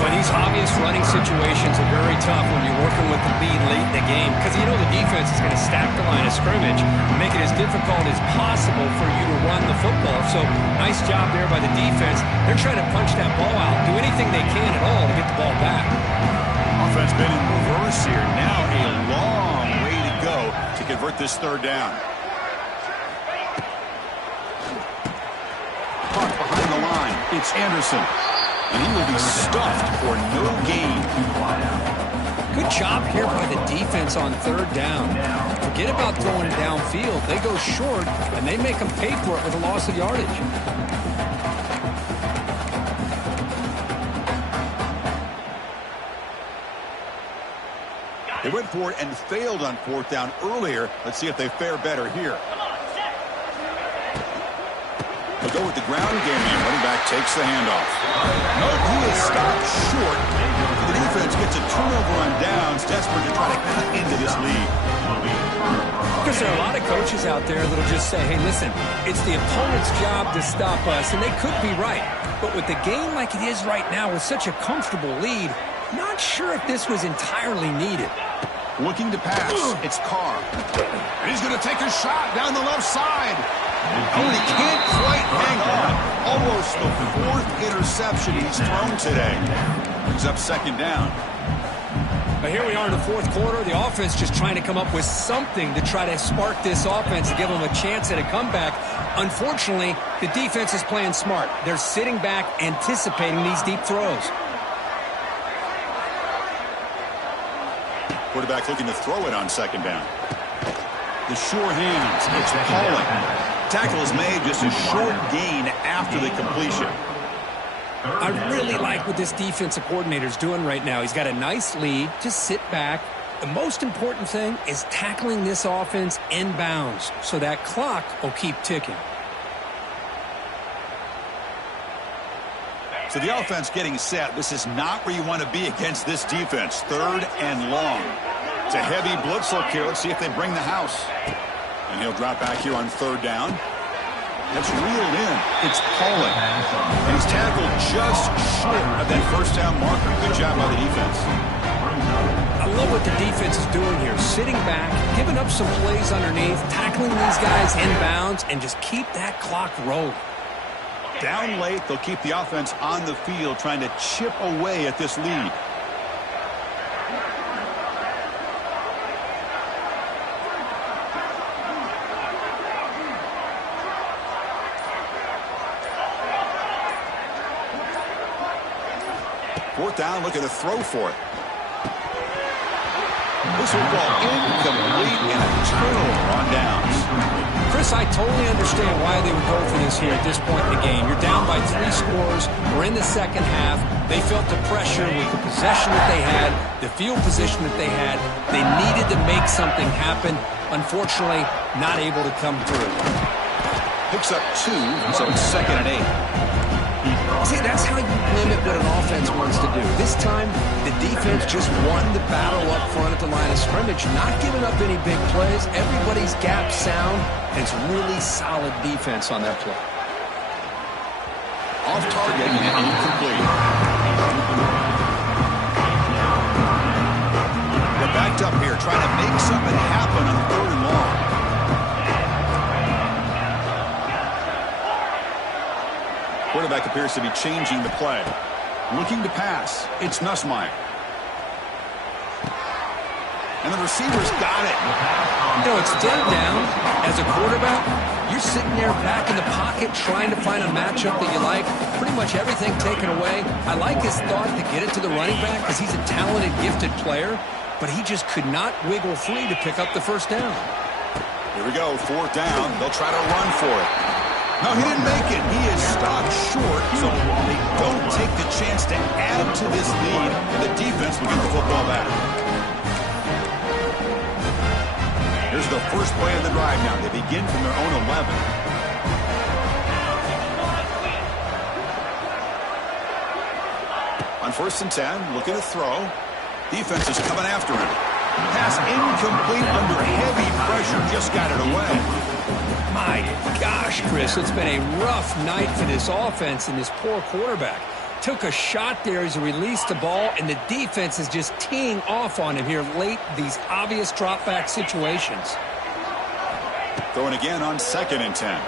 But these obvious running situations are very tough when you're working with the lead late in the game, because you know the defense is going to stack the line of scrimmage and make it as difficult as possible for you to run the football. So nice job there by the defense. They're trying to punch that ball out, do anything they can at all to get the ball back. Offense been in reverse here. Now a long way to go to convert this third down. Caught behind the line. It's Anderson. And he will be stuffed for no gain. Good job here by the defense on third down. Forget about throwing it downfield. They go short, and they make them pay for it with a loss of yardage. They went for it and failed on fourth down earlier. Let's see if they fare better here. They'll go with the ground game, and running back takes the handoff. No, he is stopped short. The defense gets a turnover on downs, desperate to try to cut into this lead. Because there are a lot of coaches out there that'll just say, hey, listen, it's the opponent's job to stop us, and they could be right. But with the game like it is right now with such a comfortable lead, not sure if this was entirely needed. Looking to pass. It's Carr. And he's going to take a shot down the left side. Oh, he can't quite hang on. Almost the fourth interception he's thrown today. Brings up second down. But here we are in the fourth quarter. The offense just trying to come up with something to try to spark this offense and give them a chance at a comeback. Unfortunately, the defense is playing smart. They're sitting back, anticipating these deep throws. Quarterback looking to throw it on second down. The sure hands. It's Pauling. Tackle is made, just a short gain after the completion. I really like what this defensive coordinator is doing right now. He's got a nice lead. Just sit back. The most important thing is tackling this offense inbounds so that clock will keep ticking. So the offense getting set. This is not where you want to be against this defense. Third and long. It's a heavy blitz look here. Let's see if they bring the house. And he'll drop back here on third down. That's reeled in. It's Pauling. And he's tackled just short of that first down marker. Good job by the defense. I love what the defense is doing here. Sitting back, giving up some plays underneath, tackling these guys inbounds, and just keep that clock rolling. Down late, they'll keep the offense on the field trying to chip away at this lead. Fourth down, looking to throw for it. This will ball incomplete and a turnover on downs. Chris, Chris, I totally understand why they would go for this here at this point in the game. You're down by 3 scores. We're in the second half. They felt the pressure with the possession that they had, the field position that they had. They needed to make something happen. Unfortunately, not able to come through. Picks up 2, so it's 2nd and 8. See, that's how you limit what an offense wants to do. This time, the defense just won the battle up front at the line of scrimmage, not giving up any big plays. Everybody's gap sound, and it's really solid defense on that play. Off target and incomplete. They're backed up here, trying to make something happen on 3rd and long. Quarterback appears to be changing the play. Looking to pass. It's Nussmeier. And the receiver's got it. You know, it's 3rd down. As a quarterback, you're sitting there back in the pocket trying to find a matchup that you like. Pretty much everything taken away. I like his thought to get it to the running back because he's a talented, gifted player, but he just could not wiggle free to pick up the 1st down. Here we go, 4th down. They'll try to run for it. No, he didn't make it. He is stopped short, so they don't take the chance to add to this lead. The defense will get the football back. Here's the first play of the drive now. They begin from their own 11. On 1st and 10, looking to throw. Defense is coming after him. Pass incomplete under heavy pressure. Just got it away. My gosh, Chris, it's been a rough night for this offense and this poor quarterback. Took a shot there as he released the ball, and the defense is just teeing off on him here late, these obvious drop-back situations. Throwing again on 2nd and 10.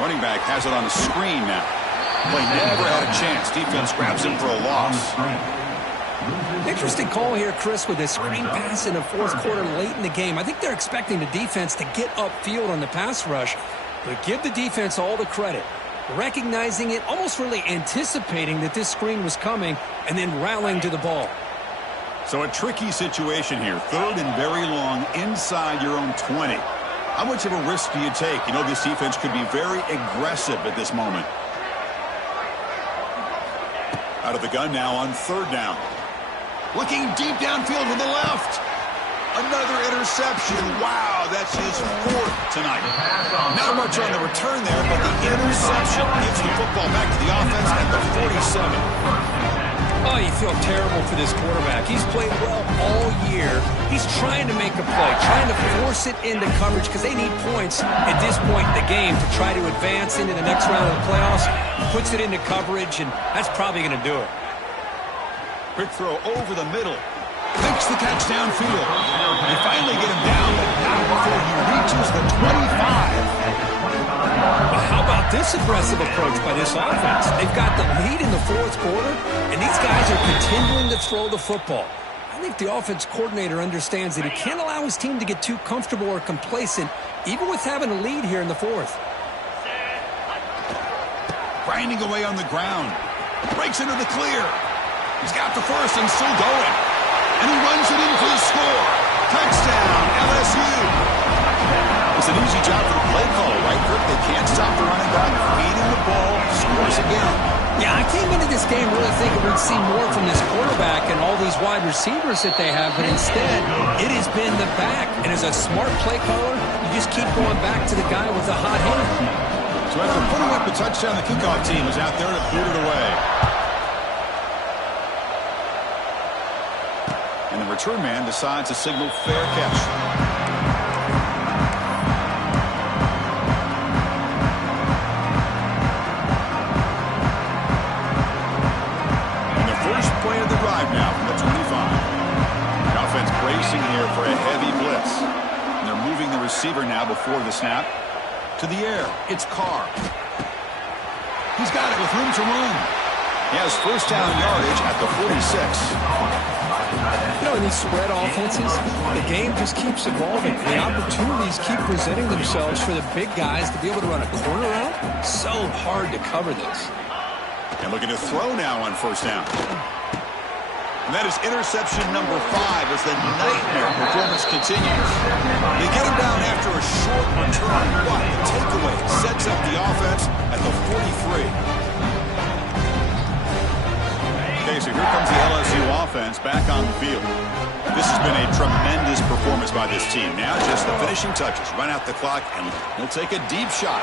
Running back has it on the screen now. Play never had a chance. Defense grabs him for a loss. Interesting call here, Chris, with a screen pass in the 4th quarter late in the game. I think they're expecting the defense to get upfield on the pass rush, but give the defense all the credit. Recognizing it, almost really anticipating that this screen was coming, and then rallying to the ball. So a tricky situation here. 3rd and very long inside your own 20. How much of a risk do you take? You know, this defense could be very aggressive at this moment. Out of the gun now on 3rd down. Looking deep downfield to the left. Another interception. Wow, that's his 4th tonight. Not much on the return there, but the interception gives the football back to the offense at the 47. Oh, you feel terrible for this quarterback. He's played well all year. He's trying to make a play, trying to force it into coverage because they need points at this point in the game to try to advance into the next round of the playoffs. Puts it into coverage, and that's probably going to do it. Quick throw over the middle. Makes the catch downfield. They finally get him down, but not before he reaches the 25. Well, how about this aggressive approach by this offense? They've got the lead in the 4th quarter, and these guys are continuing to throw the football. I think the offense coordinator understands that he can't allow his team to get too comfortable or complacent, even with having a lead here in the 4th. Grinding away on the ground. Breaks into the clear. He's got the 1st and still going. And he runs it in for the score. Touchdown, LSU. It's an easy job for the play caller, right, Kirk? They can't stop the running back. Feeding the ball. Scores again. Yeah, I came into this game really thinking we'd see more from this quarterback and all these wide receivers that they have, but instead, it has been the back. And as a smart play caller, you just keep going back to the guy with the hot hand. So after putting up the touchdown, the kickoff team is out there to boot it away. And the return man decides to signal fair catch. And the first play of the drive now from the 25. The offense bracing here for a heavy blitz. And they're moving the receiver now before the snap. To the air, it's Carr. He's got it with room to run. He has 1st down yardage at the 46. You know, in these spread offenses, the game just keeps evolving. The opportunities keep presenting themselves for the big guys to be able to run a corner out. So hard to cover this. And looking to throw now on 1st down. And that is interception number 5 as the nightmare performance continues. They get him down after a short return, but the takeaway sets up the offense at the 43. Okay, so here comes the LSU offense back on the field. This has been a tremendous performance by this team. Now just the finishing touches. Run out the clock, and he'll take a deep shot.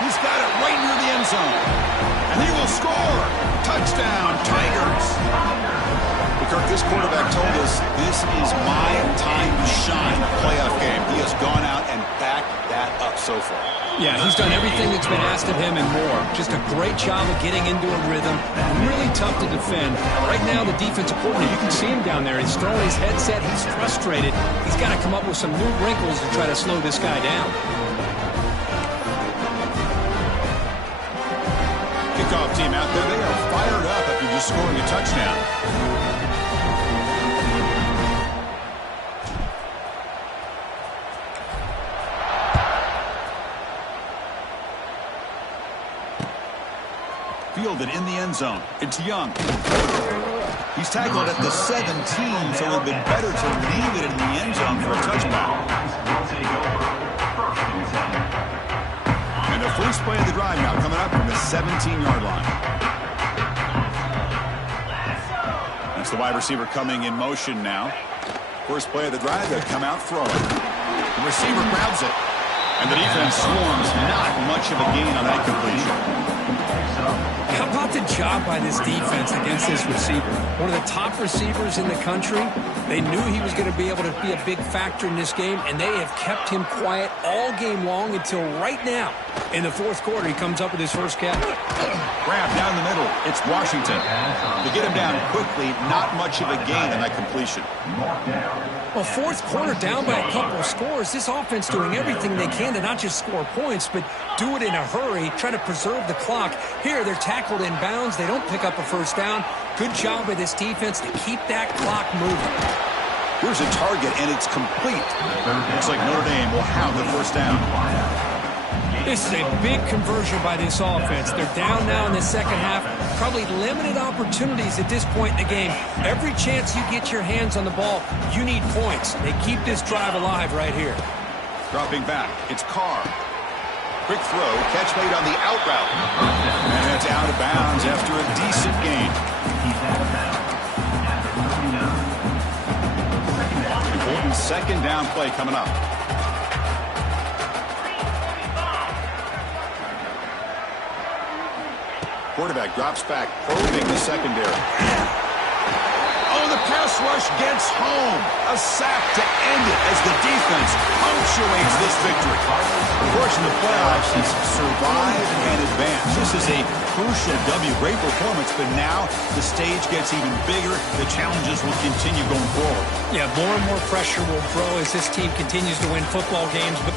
He's got it right near the end zone. And he will score. Touchdown, Tigers. Kirk, this quarterback told us this is my time to shine, a playoff game. He has gone out and backed that up so far. Yeah, he's done everything that's been asked of him and more. Just a great job of getting into a rhythm. Really tough to defend. Right now, the defensive coordinator, you can see him down there. He's throwing his headset. He's frustrated. He's got to come up with some new wrinkles to try to slow this guy down. Kickoff team out there. They are fired up after just scoring a touchdown. Fielded in the end zone. It's Young. He's tackled at the 17, so it would have been better to leave it in the end zone for a touchdown. And the first play of the drive now coming up from the 17-yard line. That's the wide receiver coming in motion now. First play of the drive, they come out throwing. The receiver grabs it. And the defense swarms. Not much of a gain on that completion. How about the job by this defense against this receiver? One of the top receivers in the country. They knew he was going to be able to be a big factor in this game, and they have kept him quiet all game long until right now. In the fourth quarter, he comes up with his first catch. Grab down the middle. It's Washington. To get him down quickly, not much of a gain on that completion. Well, fourth quarter down by a couple of scores. This offense doing everything they can to not just score points, but do it in a hurry, try to preserve the clock. Here, they're tackled in bounds. They don't pick up a first down. Good job by this defense to keep that clock moving. Here's a target, and it's complete. Looks like Notre Dame will have the first down. This is a big conversion by this offense. They're down now in the second half. Probably limited opportunities at this point in the game. Every chance you get your hands on the ball, you need points. They keep this drive alive right here. Dropping back, it's Carr. Quick throw, catch made on the out route. And it's out of bounds after a decent gain. Important second down play coming up. Quarterback drops back, probing the secondary. Oh, the pass rush gets home. A sack to end it as the defense punctuates this victory. Of course, in the playoffs, he's survived and advanced. This is a crucial W. Great performance, but now the stage gets even bigger. The challenges will continue going forward. Yeah, more and more pressure will grow as this team continues to win football games, but